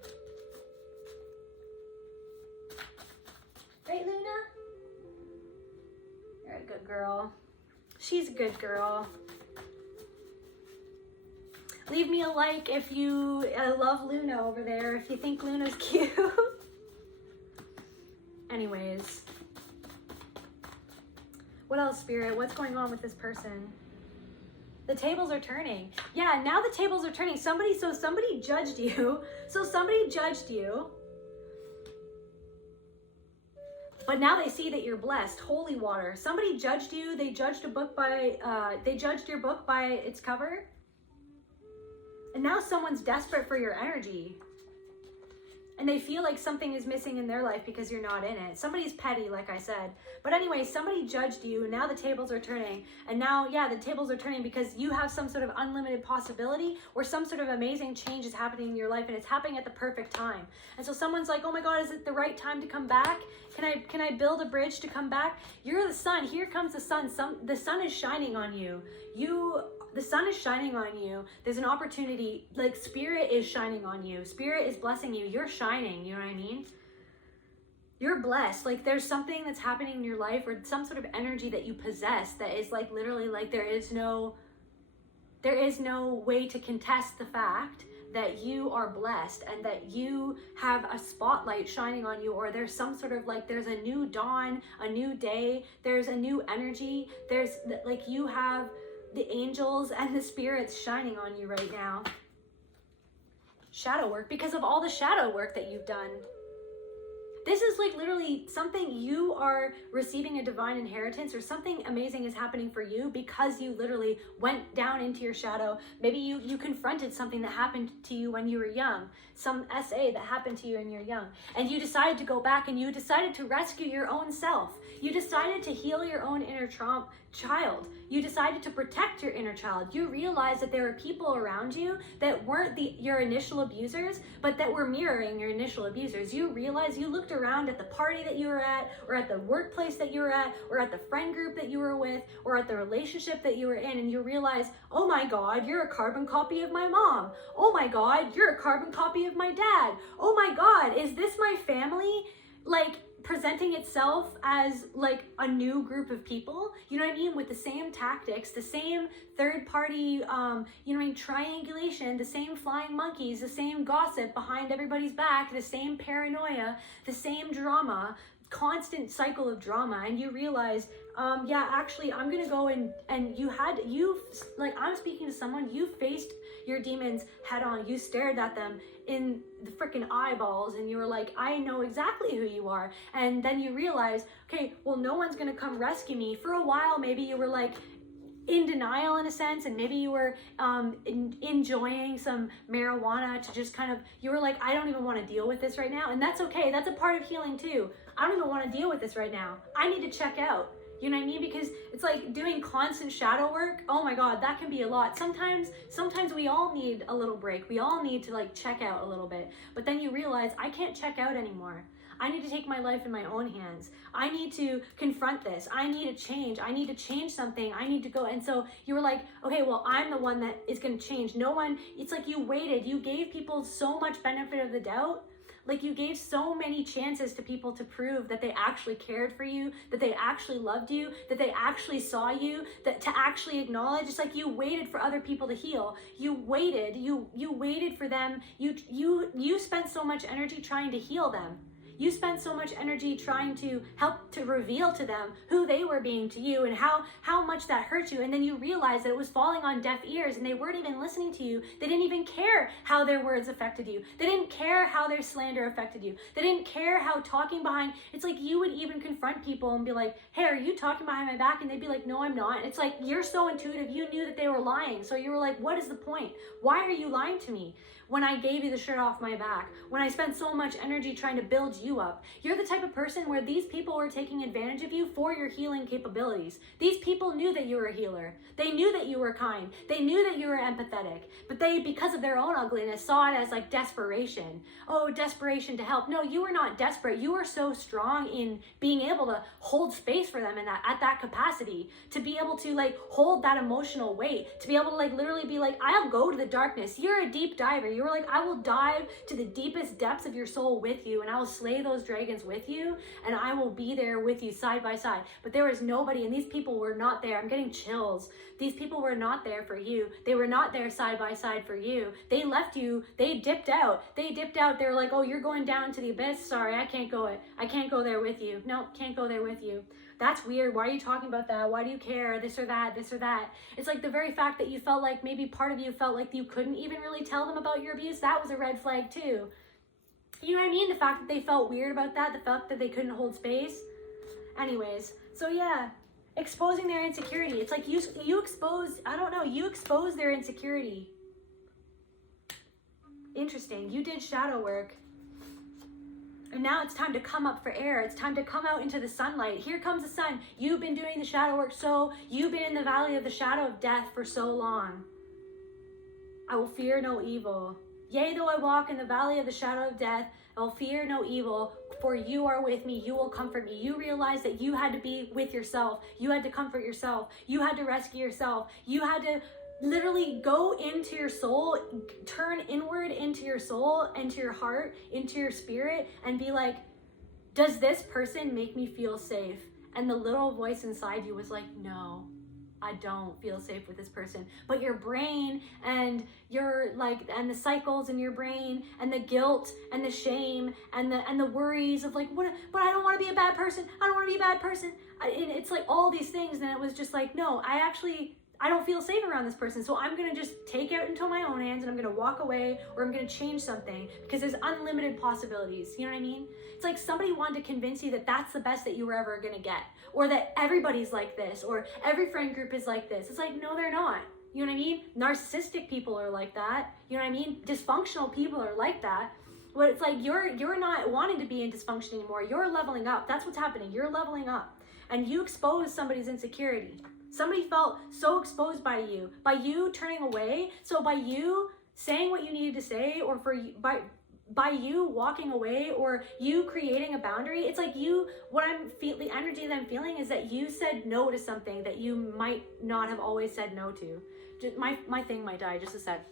Right, Luna? You're a good girl. She's a good girl. Leave me a like if you love Luna over there, if you think Luna's cute. Anyways. What else, Spirit? What's going on with this person? The tables are turning. Yeah, now the tables are turning. Somebody judged you. Somebody judged you. But now they see that you're blessed. Holy water. Somebody judged you. They judged your book by its cover. And now someone's desperate for your energy. And they feel like something is missing in their life because you're not in it. Somebody's petty, like I said. But anyway, somebody judged you. Now the tables are turning. And now, yeah, the tables are turning because you have some sort of unlimited possibility or some sort of amazing change is happening in your life and it's happening at the perfect time. And so someone's like, oh my God, is it the right time to come back? Can I build a bridge to come back? You're the sun. Here comes the sun. The sun is shining on you. the sun is shining on you. There's an opportunity, like spirit is shining on you. Spirit is blessing you. You're shining, you know what I mean? You're blessed. Like there's something that's happening in your life, or some sort of energy that you possess that is like literally like there is no way to contest the fact that you are blessed and that you have a spotlight shining on you, or there's some sort of like, there's a new dawn, a new day, there's a new energy, there's like, you have the angels and the spirits shining on you right now. Shadow work, because of all the shadow work that you've done. This is like literally something, you are receiving a divine inheritance, or something amazing is happening for you because you literally went down into your shadow. Maybe you confronted something that happened to you when you were young, some SA that happened to you when you're young, and you decided to go back and you decided to rescue your own self. You decided to heal your own inner child. You decided to protect your inner child. You realized that there were people around you that weren't your initial abusers, but that were mirroring your initial abusers. You realized, you looked around at the party that you were at, or at the workplace that you were at, or at the friend group that you were with, or at the relationship that you were in, and you realized, oh my God, you're a carbon copy of my mom. Oh my God, you're a carbon copy of my dad. Oh my God, is this my family? Like, presenting itself as like a new group of people, you know what I mean, with the same tactics, the same third party, you know what I mean, triangulation, the same flying monkeys, the same gossip behind everybody's back, the same paranoia, the same drama, constant cycle of drama. And you realize, yeah, actually I'm gonna go and like, I'm speaking to someone, you faced your demons head on, you stared at them in the freaking eyeballs, and you were like, I know exactly who you are. And then you realize, okay, well, no one's gonna come rescue me. For a while, maybe you were like in denial in a sense, and maybe you were enjoying some marijuana to just kind of, you were like, I don't even want to deal with this right now. And that's okay, that's a part of healing too. I don't even want to deal with this right now. I need to check out. You know what I mean? Because it's like doing constant shadow work. Oh my God, that can be a lot. Sometimes we all need a little break. We all need to like check out a little bit. But then you realize, I can't check out anymore. I need to take my life in my own hands. I need to confront this. I need to change. I need to change something. I need to go. And so you were like, okay, well, I'm the one that is going to change. No one, it's like you waited. You gave people so much benefit of the doubt. Like you gave so many chances to people to prove that they actually cared for you, that they actually loved you, that they actually saw you, that to actually acknowledge. It's like you waited for other people to heal. You waited for them. You spent so much energy trying to heal them. You spent so much energy trying to help to reveal to them who they were being to you and how much that hurt you. And then you realized that it was falling on deaf ears and they weren't even listening to you. They didn't even care how their words affected you. They didn't care how their slander affected you. They didn't care how talking behind, it's like you would even confront people and be like, hey, are you talking behind my back? And they'd be like, no, I'm not. And it's like, you're so intuitive. You knew that they were lying. So you were like, what is the point? Why are you lying to me? When I gave you the shirt off my back, when I spent so much energy trying to build you up. You're the type of person where these people were taking advantage of you for your healing capabilities. These people knew that you were a healer. They knew that you were kind. They knew that you were empathetic, but they, because of their own ugliness, saw it as like desperation. Oh, desperation to help. No, you were not desperate. You were so strong in being able to hold space for them in that, at that capacity, to be able to like hold that emotional weight, to be able to like literally be like, I'll go to the darkness. You're a deep diver. You were like, I will dive to the deepest depths of your soul with you, and I will slay those dragons with you, and I will be there with you side by side. But there was nobody, and these people were not there. I'm getting chills. These people were not there for you. They were not there side by side for you. They left you. They dipped out. They dipped out. They were like, oh, you're going down to the abyss. Sorry, I can't go. I can't go there with you. No, can't go there with you. That's weird. Why are you talking about that? Why do you care? This or that, this or that. It's like the very fact that you felt like maybe part of you felt like you couldn't even really tell them about your abuse. That was a red flag too. You know what I mean? The fact that they felt weird about that, the fact that they couldn't hold space. Anyways, so yeah, exposing their insecurity. It's like you expose, I don't know, you expose their insecurity. Interesting. You did shadow work. And now it's time to come up for air. It's time to come out into the sunlight. Here comes the sun. You've been doing the shadow work, so you've been in the valley of the shadow of death for so long. I will fear no evil. Yea, though I walk in the valley of the shadow of death, I will fear no evil, for you are with me. You will comfort me. You realize that you had to be with yourself. You had to comfort yourself. You had to rescue yourself. You had to literally go into your soul, turn inward into your soul, into your heart, into your spirit, and be like, does this person make me feel safe? And the little voice inside you was like, no, I don't feel safe with this person. But your brain and your and the cycles in your brain and the guilt and the shame and the worries of like, what, but I don't want to be a bad person. I don't want to be a bad person. And it's like all these things. And it was just like, no, I don't feel safe around this person. So I'm going to just take it into my own hands and I'm going to walk away, or I'm going to change something, because there's unlimited possibilities. You know what I mean? It's like somebody wanted to convince you that that's the best that you were ever going to get, or that everybody's like this, or every friend group is like this. It's like, no, they're not. You know what I mean? Narcissistic people are like that. You know what I mean? Dysfunctional people are like that. But it's like you're not wanting to be in dysfunction anymore. You're leveling up. That's what's happening. You're leveling up. And you expose somebody's insecurity. Somebody felt so exposed by you turning away. So by you saying what you needed to say, or by you walking away, or you creating a boundary, it's like the energy that I'm feeling is that you said no to something that you might not have always said no to. My thing might die, just a sec.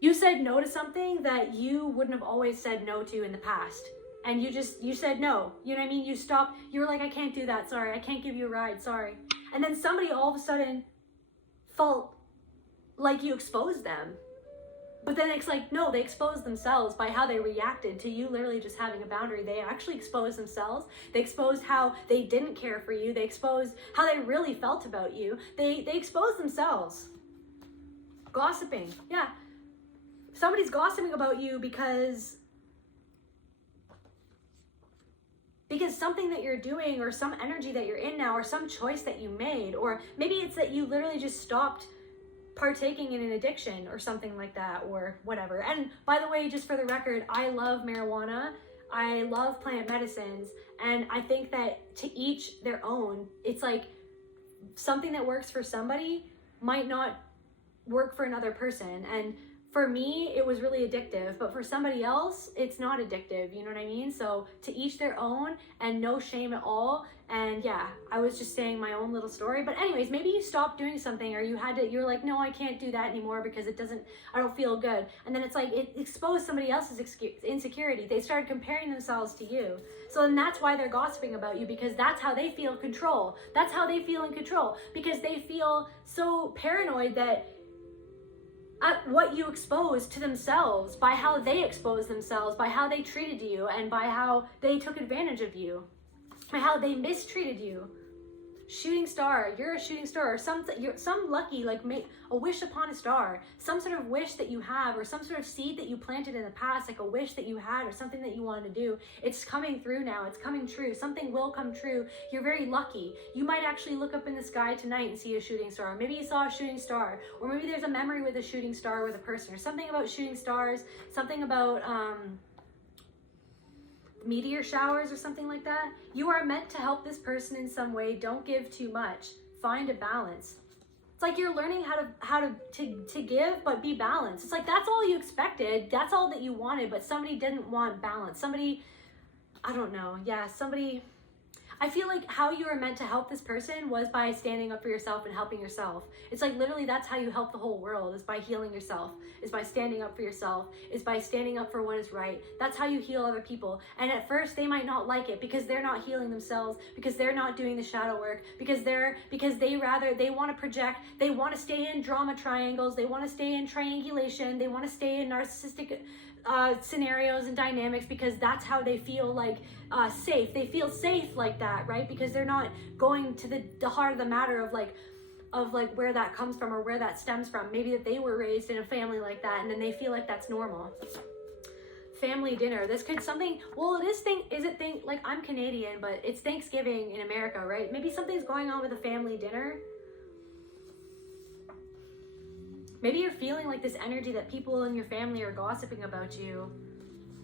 You said no to something that you wouldn't have always said no to in the past. And you said no. You know what I mean? You stopped. You were like, I can't do that. Sorry. I can't give you a ride. Sorry. And then somebody all of a sudden felt like you exposed them. But then it's like, no, they exposed themselves by how they reacted to you literally just having a boundary. They actually exposed themselves. They exposed how they didn't care for you. They exposed how they really felt about you. They exposed themselves. Gossiping. Yeah. Somebody's gossiping about you because something that you're doing, or some energy that you're in now, or some choice that you made, or maybe it's that you literally just stopped partaking in an addiction or something like that, or whatever. And by the way, just for the record, I love marijuana. I love plant medicines. And I think that to each their own. It's like something that works for somebody might not work for another person. And for me, it was really addictive, but for somebody else, it's not addictive. You know what I mean? So to each their own, and no shame at all. And yeah, I was just saying my own little story. But anyways, maybe you stopped doing something, or you're like, no, I can't do that anymore because I don't feel good. And then it's like, it exposed somebody else's insecurity. They started comparing themselves to you. So then that's why they're gossiping about you, because that's how they feel control. That's how they feel in control, because they feel so paranoid that at what you exposed to themselves, by how they exposed themselves, by how they treated you, and by how they took advantage of you, by how they mistreated you. Shooting star, you're a shooting star, or some lucky, like make a wish upon a star, some sort of wish that you have, or some sort of seed that you planted in the past, like a wish that you had, or something that you wanted to do. It's coming through now. It's coming true. Something will come true. You're very lucky. You might actually look up in the sky tonight and see a shooting star. Maybe you saw a shooting star, or maybe there's a memory with a shooting star with a person, or something about shooting stars, something about meteor showers or something like that. You are meant to help this person in some way. Don't give too much. Find a balance. It's like you're learning how to give, but be balanced. It's like that's all you expected. That's all that you wanted, but somebody didn't want balance. Somebody, I don't know. Yeah, somebody. I feel like how you were meant to help this person was by standing up for yourself and helping yourself. It's like literally that's how you help the whole world, is by healing yourself, is by standing up for yourself, is by standing up for what is right. That's how you heal other people. And at first they might not like it because they're not healing themselves, because they're not doing the shadow work, because they want to project, they want to stay in drama triangles, they want to stay in triangulation, they want to stay in narcissistic scenarios and dynamics, because that's how they feel like safe. They feel safe like that, right? Because they're not going to the heart of the matter of where that comes from, or where that stems from. Maybe that they were raised in a family like that, and then they feel like that's normal. Family dinner. This could something. Well, like I'm Canadian, but it's Thanksgiving in America, right? Maybe something's going on with a family dinner. Maybe you're feeling like this energy that people in your family are gossiping about you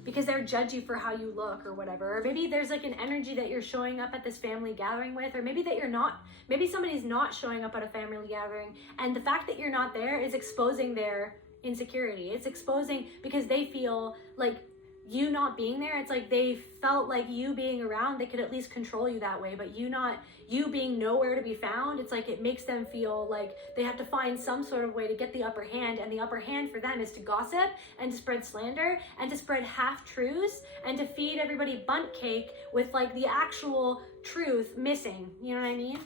because they're judge you for how you look or whatever. Or maybe there's like an energy that you're showing up at this family gathering with, or maybe that you're not. Maybe somebody's not showing up at a family gathering, and the fact that you're not there is exposing their insecurity. It's exposing because they feel like you not being there, it's like they felt like you being around, they could at least control you that way. But you being nowhere to be found, it's like it makes them feel like they have to find some sort of way to get the upper hand. And the upper hand for them is to gossip and to spread slander and to spread half-truths and to feed everybody bunt cake with like the actual truth missing. You know what I mean?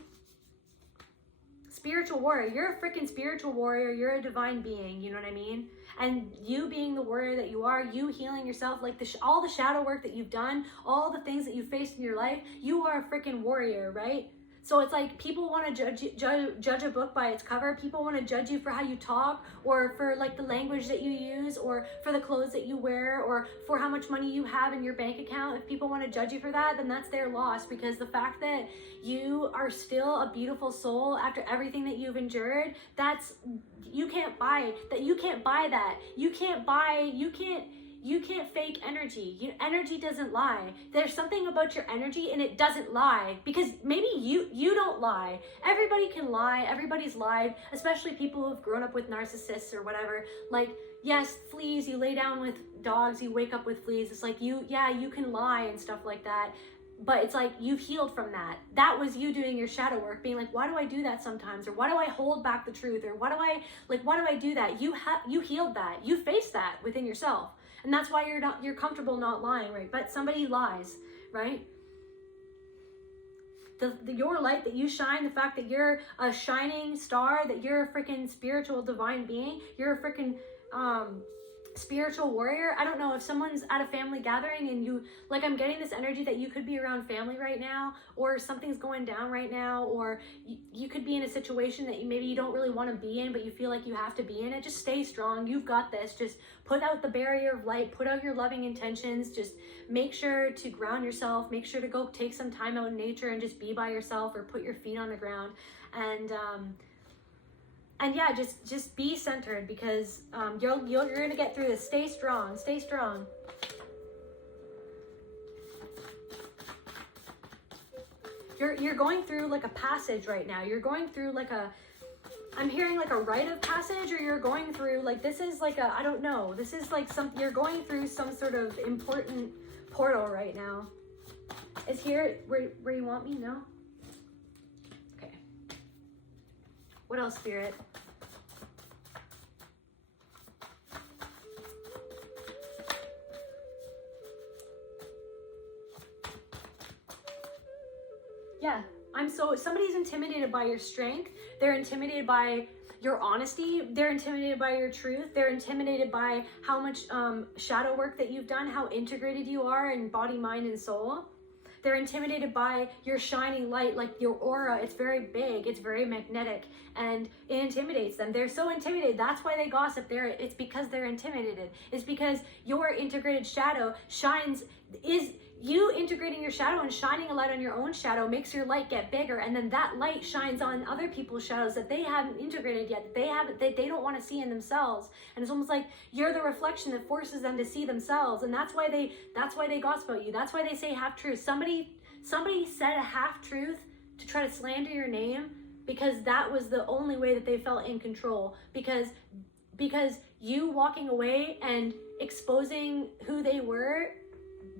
Spiritual warrior, you're a freaking spiritual warrior, you're a divine being, you know what I mean? And you being the warrior that you are, you healing yourself, like all the shadow work that you've done, all the things that you've faced in your life, you are a freaking warrior, right? So it's like people want to judge a book by its cover. People want to judge you for how you talk, or for like the language that you use, or for the clothes that you wear, or for how much money you have in your bank account. If people want to judge you for that, then that's their loss, because the fact that you are still a beautiful soul after everything that you've endured, you can't buy that. You can't fake energy. Energy doesn't lie. There's something about your energy and it doesn't lie, because maybe you don't lie. Everybody can lie. Everybody's lied, especially people who've grown up with narcissists or whatever. Like, yes, fleas, you lay down with dogs, you wake up with fleas. It's like you can lie and stuff like that. But it's like you've healed from that. That was you doing your shadow work, being like, why do I do that sometimes? Or why do I hold back the truth? Or why do I do that? You healed that. You faced that within yourself. And that's why you're comfortable not lying, right? But somebody lies, right? Your light that you shine, the fact that you're a shining star, that you're a freaking spiritual divine being, you're a freaking spiritual warrior. I don't know if someone's at a family gathering and you, like, I'm getting this energy that you could be around family right now, or something's going down right now, or you could be in a situation that maybe you don't really want to be in, but you feel like you have to be in it. Just stay strong. You've got this. Just put out the barrier of light, put out your loving intentions. Just make sure to ground yourself. Make sure to go take some time out in nature and just be by yourself, or put your feet on the ground. And yeah, just be centered, because you're gonna get through this. Stay strong. Stay strong. You're going through like a passage right now. You're going through like I'm hearing like a rite of passage, or you're going through like, this is like I don't know. This is like you're going through some sort of important portal right now. Is here where you want me? No? Okay. What else, Spirit? Yeah, somebody's intimidated by your strength. They're intimidated by your honesty. They're intimidated by your truth. They're intimidated by how much shadow work that you've done, how integrated you are in body, mind, and soul. They're intimidated by your shining light, like your aura. It's very big, it's very magnetic, and it intimidates them. They're so intimidated. That's why they gossip. It's because they're intimidated. It's because your integrated shadow you integrating your shadow and shining a light on your own shadow makes your light get bigger, and then that light shines on other people's shadows that they haven't integrated yet, that they don't want to see in themselves. And it's almost like you're the reflection that forces them to see themselves, and that's why they gossip about you. That's why they say half truth. Somebody said a half truth to try to slander your name, because that was the only way that they felt in control, because you walking away and exposing who they were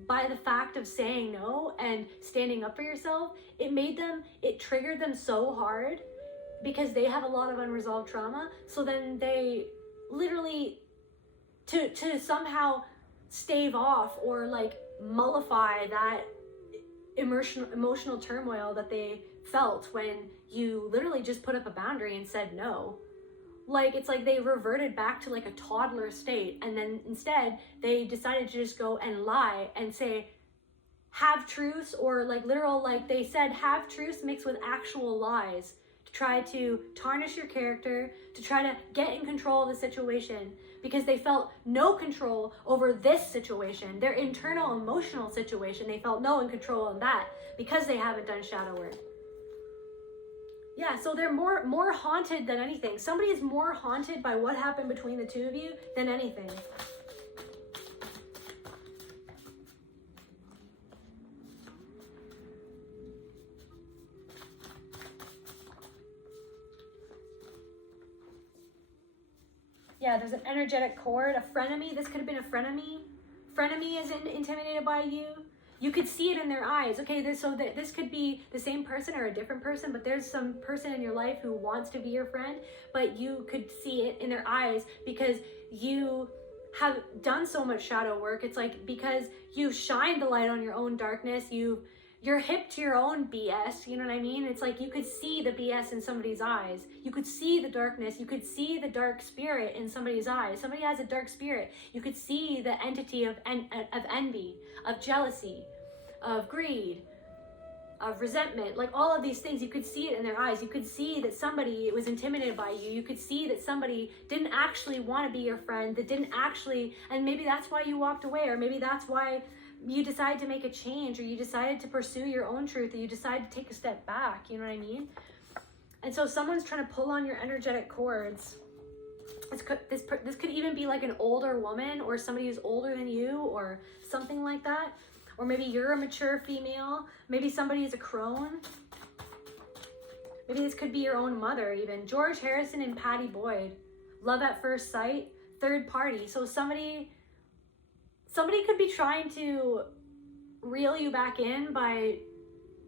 by the fact of saying no and standing up for yourself, it triggered them so hard, because they have a lot of unresolved trauma. So then they literally, to somehow stave off or like mollify that emotional turmoil that they felt when you literally just put up a boundary and said no. Like, it's like they reverted back to like a toddler state, and then instead they decided to just go and lie and say half truths, or like literal, like they said half truths mixed with actual lies, to try to tarnish your character, to try to get in control of the situation, because they felt no control over this situation, their internal emotional situation. They felt no control on that because they haven't done shadow work. Yeah, so they're more haunted than anything. Somebody is more haunted by what happened between the two of you than anything. Yeah, there's an energetic cord, a frenemy. This could have been a frenemy frenemy isn't intimidated by you. You could see it in their eyes. Okay, this could be the same person or a different person, but there's some person in your life who wants to be your friend, but you could see it in their eyes because you have done so much shadow work. It's like because you shine the light on your own darkness, you're hip to your own BS, you know what I mean? It's like you could see the BS in somebody's eyes. You could see the darkness. You could see the dark spirit in somebody's eyes. Somebody has a dark spirit. You could see the entity of envy, of jealousy, of greed, of resentment, like all of these things. You could see it in their eyes. You could see that somebody was intimidated by you. You could see that somebody didn't actually want to be your friend, that didn't actually, and maybe that's why you walked away, or maybe that's why you decided to make a change, or you decided to pursue your own truth, or you decided to take a step back, you know what I mean? And so someone's trying to pull on your energetic cords. This could even be like an older woman, or somebody who's older than you, or something like that. Or maybe you're a mature female. Maybe somebody is a crone. Maybe this could be your own mother even. George Harrison and Patty Boyd. Love at first sight. Third party. So somebody could be trying to reel you back in by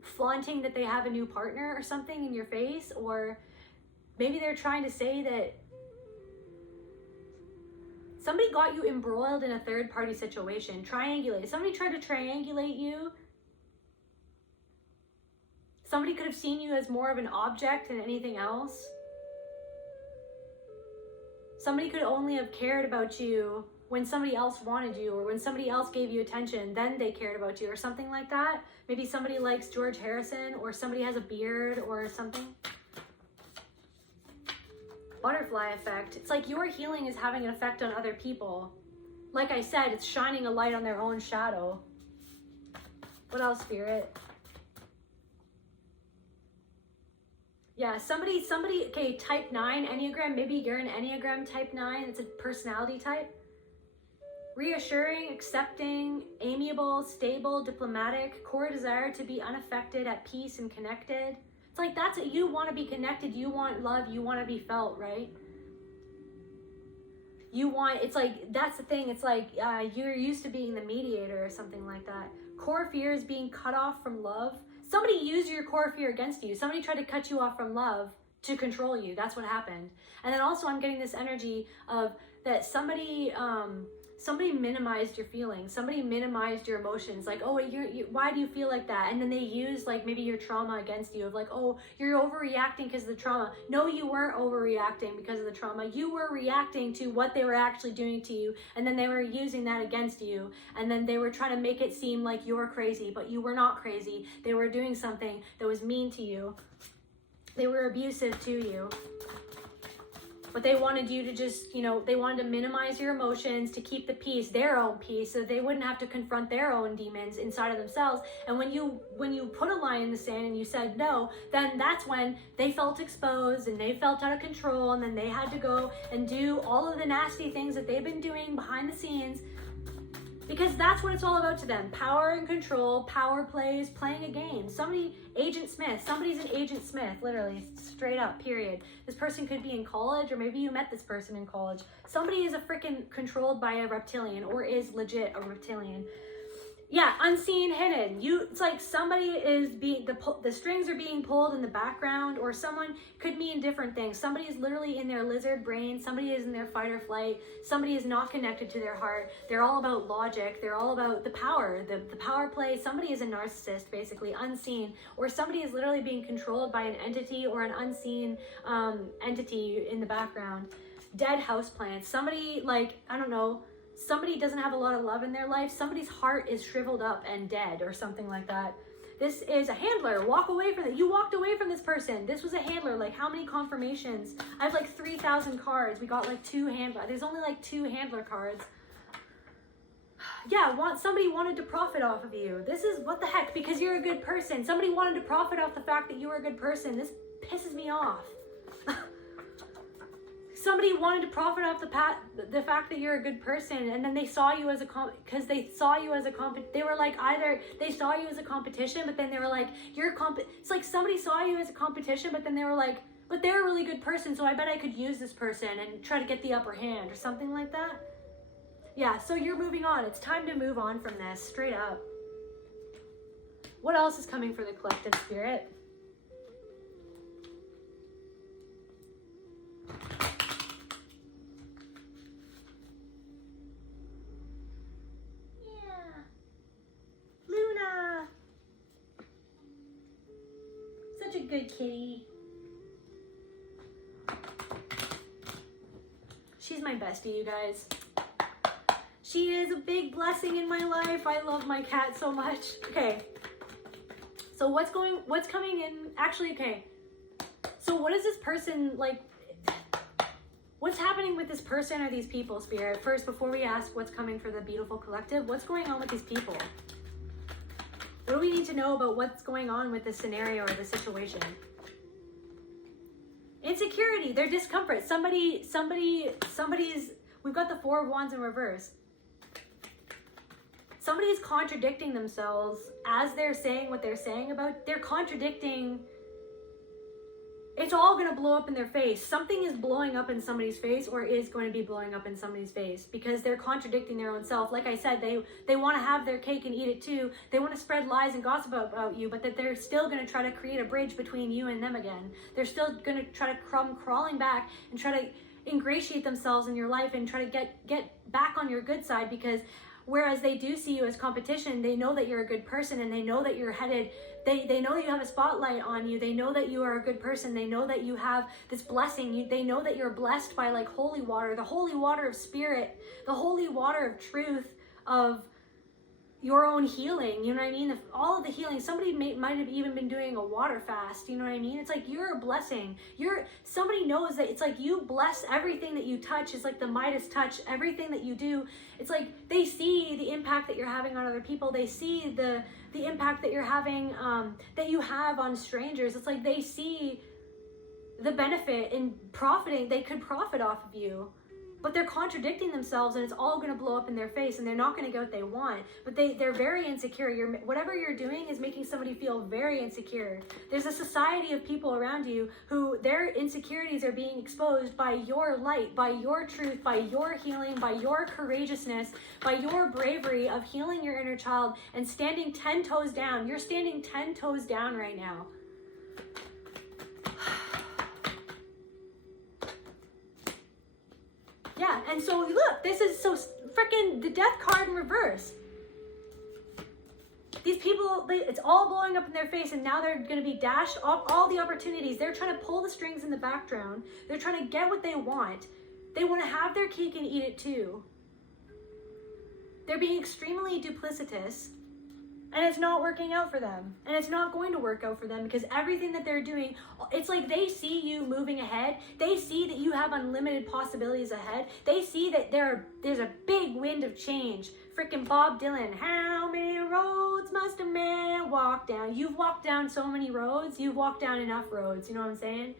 flaunting that they have a new partner or something in your face. Or maybe they're trying to say that somebody got you embroiled in a third party situation. Triangulate. Somebody tried to triangulate you. Somebody could have seen you as more of an object than anything else. Somebody could only have cared about you when somebody else wanted you, or when somebody else gave you attention, then they cared about you, or something like that. Maybe somebody likes George Harrison, or somebody has a beard or something. Butterfly effect. It's like your healing is having an effect on other people. Like I said, it's shining a light on their own shadow. What else, Spirit? Yeah, somebody, okay, type 9, Enneagram, maybe you're an Enneagram type 9, it's a personality type. Reassuring, accepting, amiable, stable, diplomatic, core desire to be unaffected, at peace and connected. It's like that's it. You want to be connected, you want love, you want to be felt, right? You want, it's like, that's the thing, it's like you're used to being the mediator or something like that. Core fear is being cut off from love. Somebody used your core fear against you. Somebody tried to cut you off from love to control you. That's what happened. And then also I'm getting this energy of that somebody minimized your feelings. Somebody minimized your emotions. Like, oh, why do you feel like that? And then they use like maybe your trauma against you of like, oh, you're overreacting because of the trauma. No, you weren't overreacting because of the trauma. You were reacting to what they were actually doing to you. And then they were using that against you. And then they were trying to make it seem like you're crazy, but you were not crazy. They were doing something that was mean to you. They were abusive to you. But they wanted you to just, they wanted to minimize your emotions to keep the peace, their own peace, so they wouldn't have to confront their own demons inside of themselves. And when you put a line in the sand and you said no, then that's when they felt exposed and they felt out of control, and then they had to go and do all of the nasty things that they've been doing behind the scenes, because that's what it's all about to them. Power and control, power plays, playing a game. Agent Smith, somebody's an Agent Smith, literally, straight up, period. This person could be in college, or maybe you met this person in college. Somebody is a freaking controlled by a reptilian, or is legit a reptilian. Yeah, unseen, hidden. It's like somebody is the strings are being pulled in the background, or someone could mean different things. Somebody is literally in their lizard brain. Somebody is in their fight or flight. Somebody is not connected to their heart. They're all about logic. They're all about the power, the power play. Somebody is a narcissist, basically, unseen. Or somebody is literally being controlled by an entity or an unseen entity in the background. Dead houseplants. Somebody, like, I don't know, somebody doesn't have a lot of love in their life. Somebody's heart is shriveled up and dead, or something like that. This is a handler. Walk away from it. You walked away from this person. This was a handler. Like, how many confirmations? I have like 3,000 cards. We got like 2 handler. There's only like 2 handler cards. Yeah, somebody wanted to profit off of you. This is, what the heck? Because you're a good person. Somebody wanted to profit off the fact that you were a good person. This pisses me off. Somebody wanted to profit off the fact that you're a good person, and then they saw you as they were like, either they saw you as a competition, but then they were like, it's like somebody saw you as a competition, but then they were like, but they're a really good person, so I bet I could use this person and try to get the upper hand, or something like that. Yeah, so you're moving on. It's time to move on from this, straight up. What else is coming for the collective, Spirit? Yeah. Luna. Such a good kitty. She's my bestie, you guys. She is a big blessing in my life. I love my cat so much. Okay. So what's coming in? Actually, okay. So what is this person, like, what's happening with this person or these people, Spirit? First, before we ask what's coming for the beautiful collective, what's going on with these people? What do we need to know about what's going on with this scenario or the situation? Insecurity, their discomfort. Somebody's, we've got the Four of Wands in reverse. Somebody's contradicting themselves as they're saying what they're saying about. They're contradicting. It's all going to blow up in their face. Something is blowing up in somebody's face or is going to be blowing up in somebody's face because they're contradicting their own self. Like I said, they want to have their cake and eat it too. They want to spread lies and gossip about you, but that they're still going to try to create a bridge between you and them again. They're still going to try to come crawling back and try to ingratiate themselves in your life and try to get back on your good side, because whereas they do see you as competition, they know that you're a good person and they know that you're headed, they know that you have a spotlight on you. They know that you are a good person. They know that you have this blessing. They know that you're blessed by like holy water, the holy water of spirit, the holy water of truth, of your own healing, you know what I mean? All of the healing. Somebody might have even been doing a water fast, you know what I mean? It's like you're a blessing. Somebody knows that it's like you bless everything that you touch. It's like the Midas touch, everything that you do. It's like they see the impact that you're having on other people. They see the impact that you're having, that you have on strangers. It's like they see the benefit in profiting. They could profit off of you. But they're contradicting themselves and it's all going to blow up in their face and they're not going to get what they want. But they're very insecure. Whatever you're doing is making somebody feel very insecure. There's a society of people around you who their insecurities are being exposed by your light, by your truth, by your healing, by your courageousness, by your bravery of healing your inner child and standing 10 toes down. You're standing 10 toes down right now. Yeah, and so look, this is so freaking the death card in reverse. These people, it's all blowing up in their face and now they're going to be dashed off all the opportunities. They're trying to pull the strings in the background. They're trying to get what they want. They want to have their cake and eat it too. They're being extremely duplicitous. And it's not working out for them. And it's not going to work out for them because everything that they're doing, it's like they see you moving ahead. They see that you have unlimited possibilities ahead. They see that there's a big wind of change. Freaking Bob Dylan, how many roads must a man walk down? You've walked down so many roads. You've walked down enough roads. You know what I'm saying?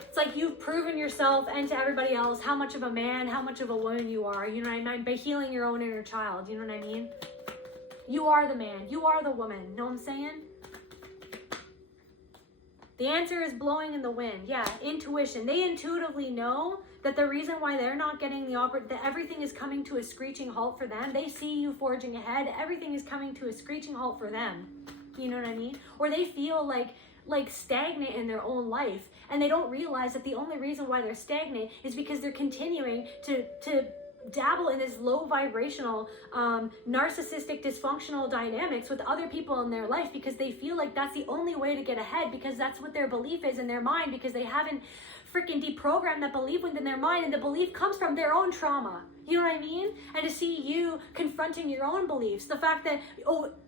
It's like you've proven yourself and to everybody else how much of a man, how much of a woman you are. You know what I mean? By healing your own inner child. You know what I mean? You are the man. You are the woman. Know what I'm saying? The answer is blowing in the wind. Yeah, intuition. They intuitively know that the reason why they're not getting that everything is coming to a screeching halt for them. They see you forging ahead. Everything is coming to a screeching halt for them. You know what I mean? Or they feel like stagnant in their own life. And they don't realize that the only reason why they're stagnant is because they're continuing to dabble in this low vibrational, narcissistic, dysfunctional dynamics with other people in their life because they feel like that's the only way to get ahead because that's what their belief is in their mind because they haven't freaking deprogrammed that belief within their mind and the belief comes from their own trauma. You know what I mean? And to see you confronting your own beliefs, the fact that,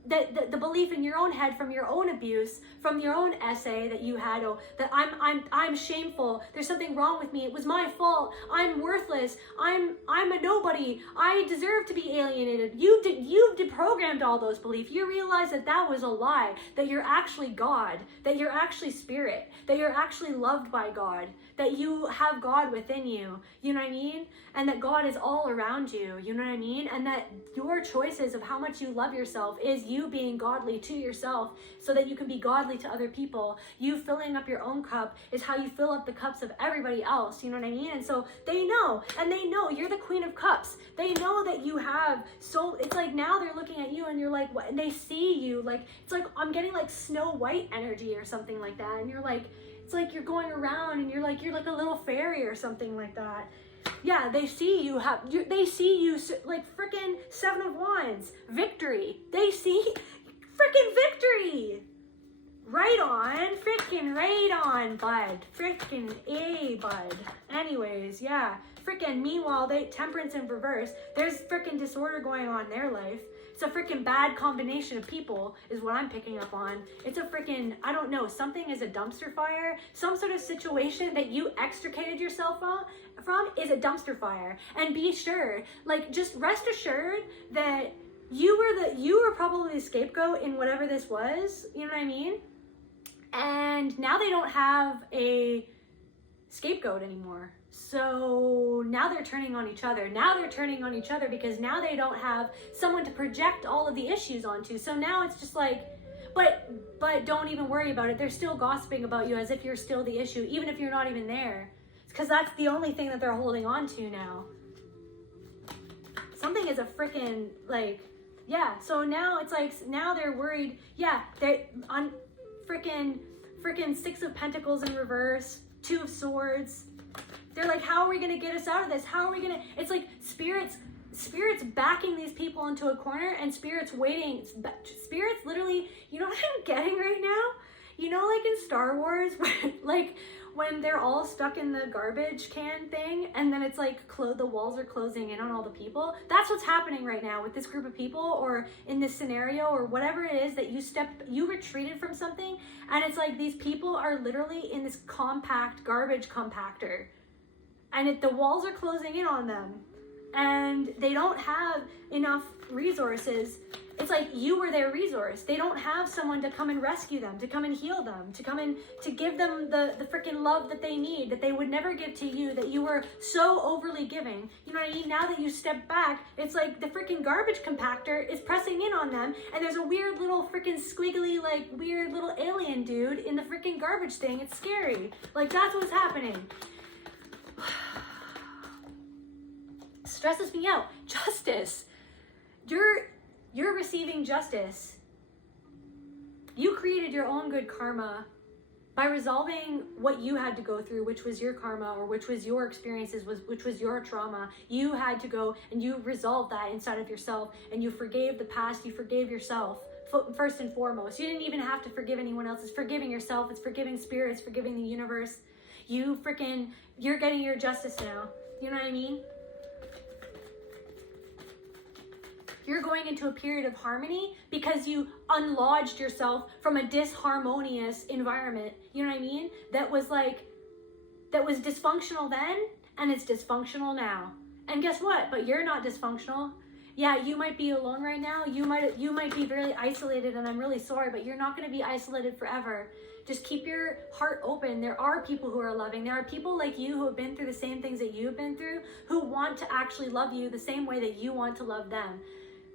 the belief in your own head from your own abuse, from your own essay that you had, that I'm shameful, there's something wrong with me, it was my fault, I'm worthless, I'm a nobody, I deserve to be alienated. You've deprogrammed all those beliefs. You realize that was a lie, that you're actually God, that you're actually spirit, that you're actually loved by God, that you have God within you, you know what I mean? And that God is all all around you, you know what I mean? And that your choices of how much you love yourself is you being godly to yourself so that you can be godly to other people. You filling up your own cup is how you fill up the cups of everybody else, you know what I mean? And so they know, and they know you're the Queen of Cups. They know that you have, so it's like now they're looking at you and you're like, what? And they see you like, it's like I'm getting like Snow White energy or something like that. And you're like, it's like you're going around and you're like a little fairy or something like that. Yeah, they see you they see you like freaking Seven of Wands, victory. They see freaking victory. Right on, freaking right on, bud. Freaking A, bud. Anyways, yeah, freaking meanwhile, temperance in reverse. There's freaking disorder going on in their life. It's a freaking bad combination of people is what I'm picking up on. It's a freaking, I don't know, something is a dumpster fire. Some sort of situation that you extricated yourself from is a dumpster fire. And be sure, like, just rest assured that you were probably the scapegoat in whatever this was, you know what I mean? And now they don't have a scapegoat anymore. So now they're turning on each other. Now they're turning on each other because now they don't have someone to project all of the issues onto. So now it's just like, but don't even worry about it. They're still gossiping about you as if you're still the issue, even if you're not even there. Because that's the only thing that they're holding on to now. Something is a freaking, like, yeah. So now it's like, now they're worried. Yeah, they're on freaking Six of Pentacles in reverse, Two of Swords. They're like, how are we going to get us out of this? How are we going to, it's like spirits backing these people into a corner and spirits waiting. Spirits literally, you know what I'm getting right now? You know, like in Star Wars, like when they're all stuck in the garbage can thing and then it's like the walls are closing in on all the people. That's what's happening right now with this group of people or in this scenario or whatever it is that you retreated from something. And it's like these people are literally in this compact garbage compactor. And the walls are closing in on them and they don't have enough resources. It's like you were their resource. They don't have someone to come and rescue them, to come and heal them, to come and to give them the freaking love that they need, that they would never give to you, that you were so overly giving. You know what I mean? Now that you step back, it's like the freaking garbage compactor is pressing in on them and there's a weird little freaking squiggly, like weird little alien dude in the freaking garbage thing. It's scary. Like that's what's happening. Stresses me out. Justice. You're receiving justice. You created your own good karma by resolving what you had to go through, which was your karma or which was your experiences, which was your trauma. You had to go and you resolved that inside of yourself and you forgave the past, you forgave yourself. First and foremost, you didn't even have to forgive anyone else. It's forgiving yourself. It's forgiving spirits, forgiving the universe. You're getting your justice now. You know what I mean? You're going into a period of harmony because you unlodged yourself from a disharmonious environment. You know what I mean? That was dysfunctional then and it's dysfunctional now. And guess what? But you're not dysfunctional. Yeah, you might be alone right now. You might be really isolated and I'm really sorry, but you're not going to be isolated forever. Just keep your heart open. There are people who are loving. There are people like you who have been through the same things that you've been through who want to actually love you the same way that you want to love them.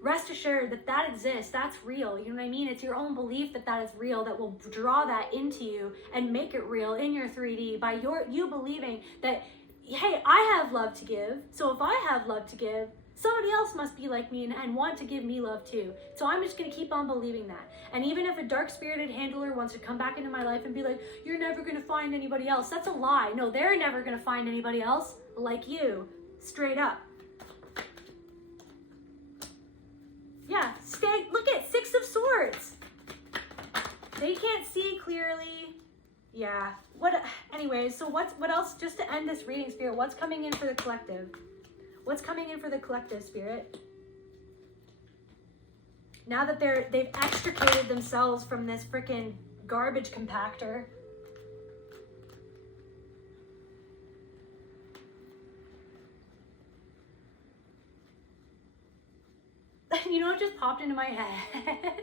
Rest assured that exists. That's real. You know what I mean? It's your own belief that is real that will draw that into you and make it real in your 3D by you believing that, hey, I have love to give. So if I have love to give, somebody else must be like me and want to give me love too. So I'm just going to keep on believing that. And even if a dark-spirited handler wants to come back into my life and be like, you're never going to find anybody else, that's a lie. No, they're never going to find anybody else like you. Straight up. Yeah, look at Six of Swords. They can't see clearly. Yeah. Anyways, so what else, just to end this reading, Spirit, what's coming in for the collective? What's coming in for the collective, Spirit? Now that they've extricated themselves from this freaking garbage compactor. You know what just popped into my head?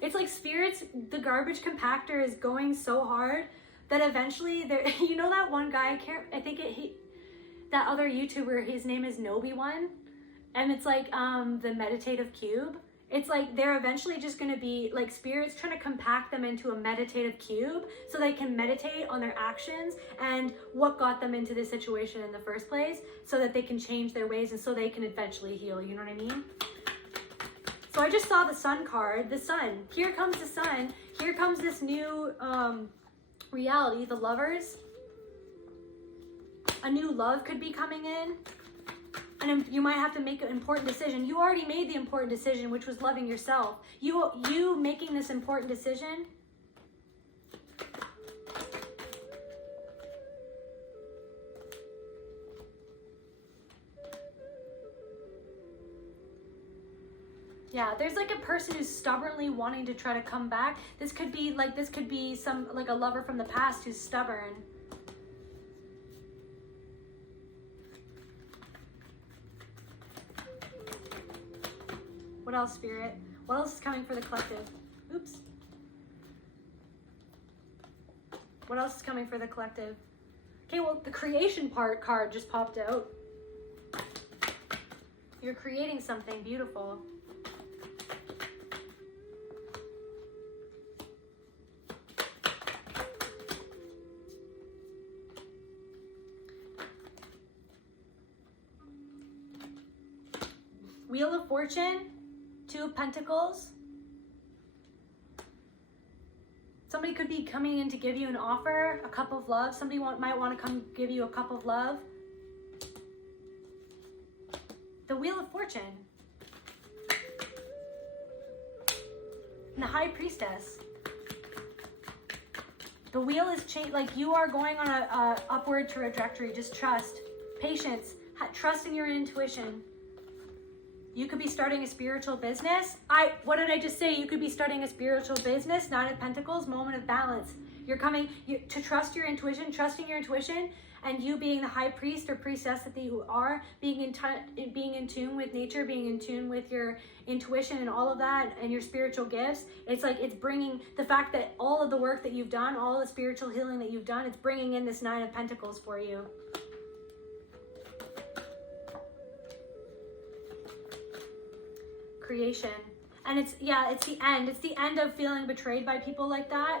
It's like spirits, the garbage compactor is going so hard that eventually you know that one guy, that other YouTuber, his name is Nobi1, and it's like the meditative cube. It's like they're eventually just going to be like spirits trying to compact them into a meditative cube so they can meditate on their actions and what got them into this situation in the first place, so that they can change their ways and so they can eventually heal. You know what I mean? So I just saw the sun card, the sun. Here comes the sun. Here comes this new reality, the lovers. A new love could be coming in. And you might have to make an important decision. You already made the important decision, which was loving yourself. You making this important decision. Yeah, there's like a person who's stubbornly wanting to try to come back. This could be some like a lover from the past who's stubborn. What else, Spirit? What else is coming for the collective? Oops. What else is coming for the collective? Okay, well, the creation card just popped out. You're creating something beautiful. Wheel of Fortune. Two of Pentacles. Somebody could be coming in to give you an offer, a cup of love. Somebody might want to come give you a cup of love. The Wheel of Fortune. And the High Priestess. The wheel is like you are going on a upward trajectory. Just trust, patience, trust in your intuition. You could be starting a spiritual business. What did I just say? You could be starting a spiritual business. Nine of Pentacles, moment of balance. You're coming to trust your intuition, trusting your intuition, and you being the high priest or priestess that you are, being in tune with nature, being in tune with your intuition and all of that, and your spiritual gifts. It's like it's bringing the fact that all of the work that you've done, all the spiritual healing that you've done, it's bringing in this Nine of Pentacles for you. Creation. And it's the end. It's the end of feeling betrayed by people like that.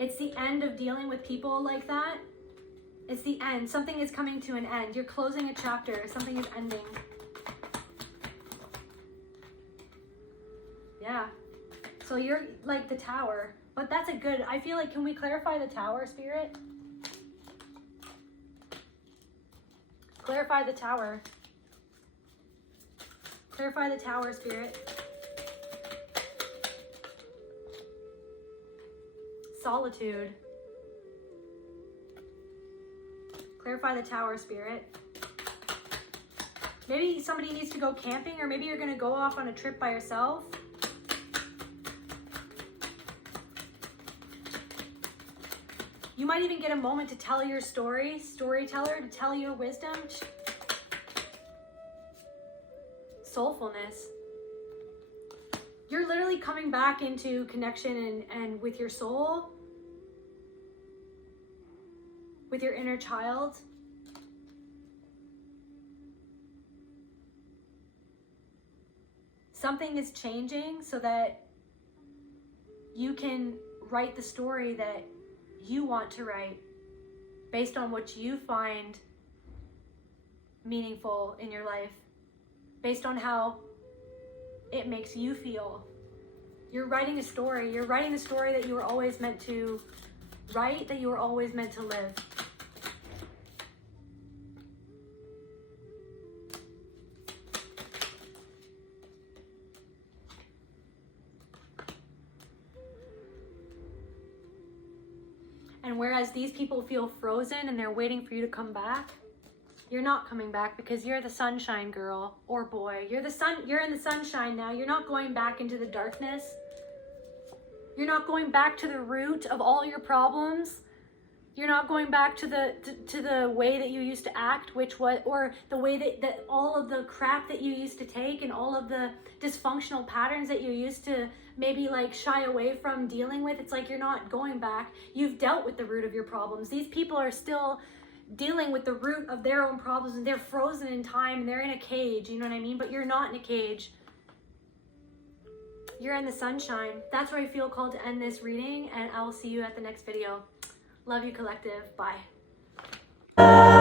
It's the end of dealing with people like that. It's the end. Something is coming to an end. You're closing a chapter. Something is ending. Yeah. So you're like the Tower. But that's a good, I feel like, can we clarify the Tower, Spirit? Clarify the Tower. Clarify the Tower, Spirit. Solitude. Clarify the Tower, Spirit. Maybe somebody needs to go camping, or maybe you're going to go off on a trip by yourself. You might even get a moment to tell your story, storyteller, to tell your wisdom. Soulfulness. You're literally coming back into connection and with your soul, with your inner child. Something is changing so that you can write the story that you want to write based on what you find meaningful in your life, based on how it makes you feel. You're writing a story. You're writing the story that you were always meant to write, that you were always meant to live. And whereas these people feel frozen and they're waiting for you to come back, you're not coming back because you're the sunshine girl or boy. You're the sun. You're in the sunshine now. You're not going back into the darkness. You're not going back to the root of all your problems. You're not going back to the way that you used to act, or the way that all of the crap that you used to take and all of the dysfunctional patterns that you used to maybe like shy away from dealing with. It's like you're not going back. You've dealt with the root of your problems. These people are still dealing with the root of their own problems, and they're frozen in time and they're in a cage, you know what I mean? But you're not in a cage. You're in the sunshine. That's where I feel called to end this reading, and I will see you at the next video. Love you, collective. Bye.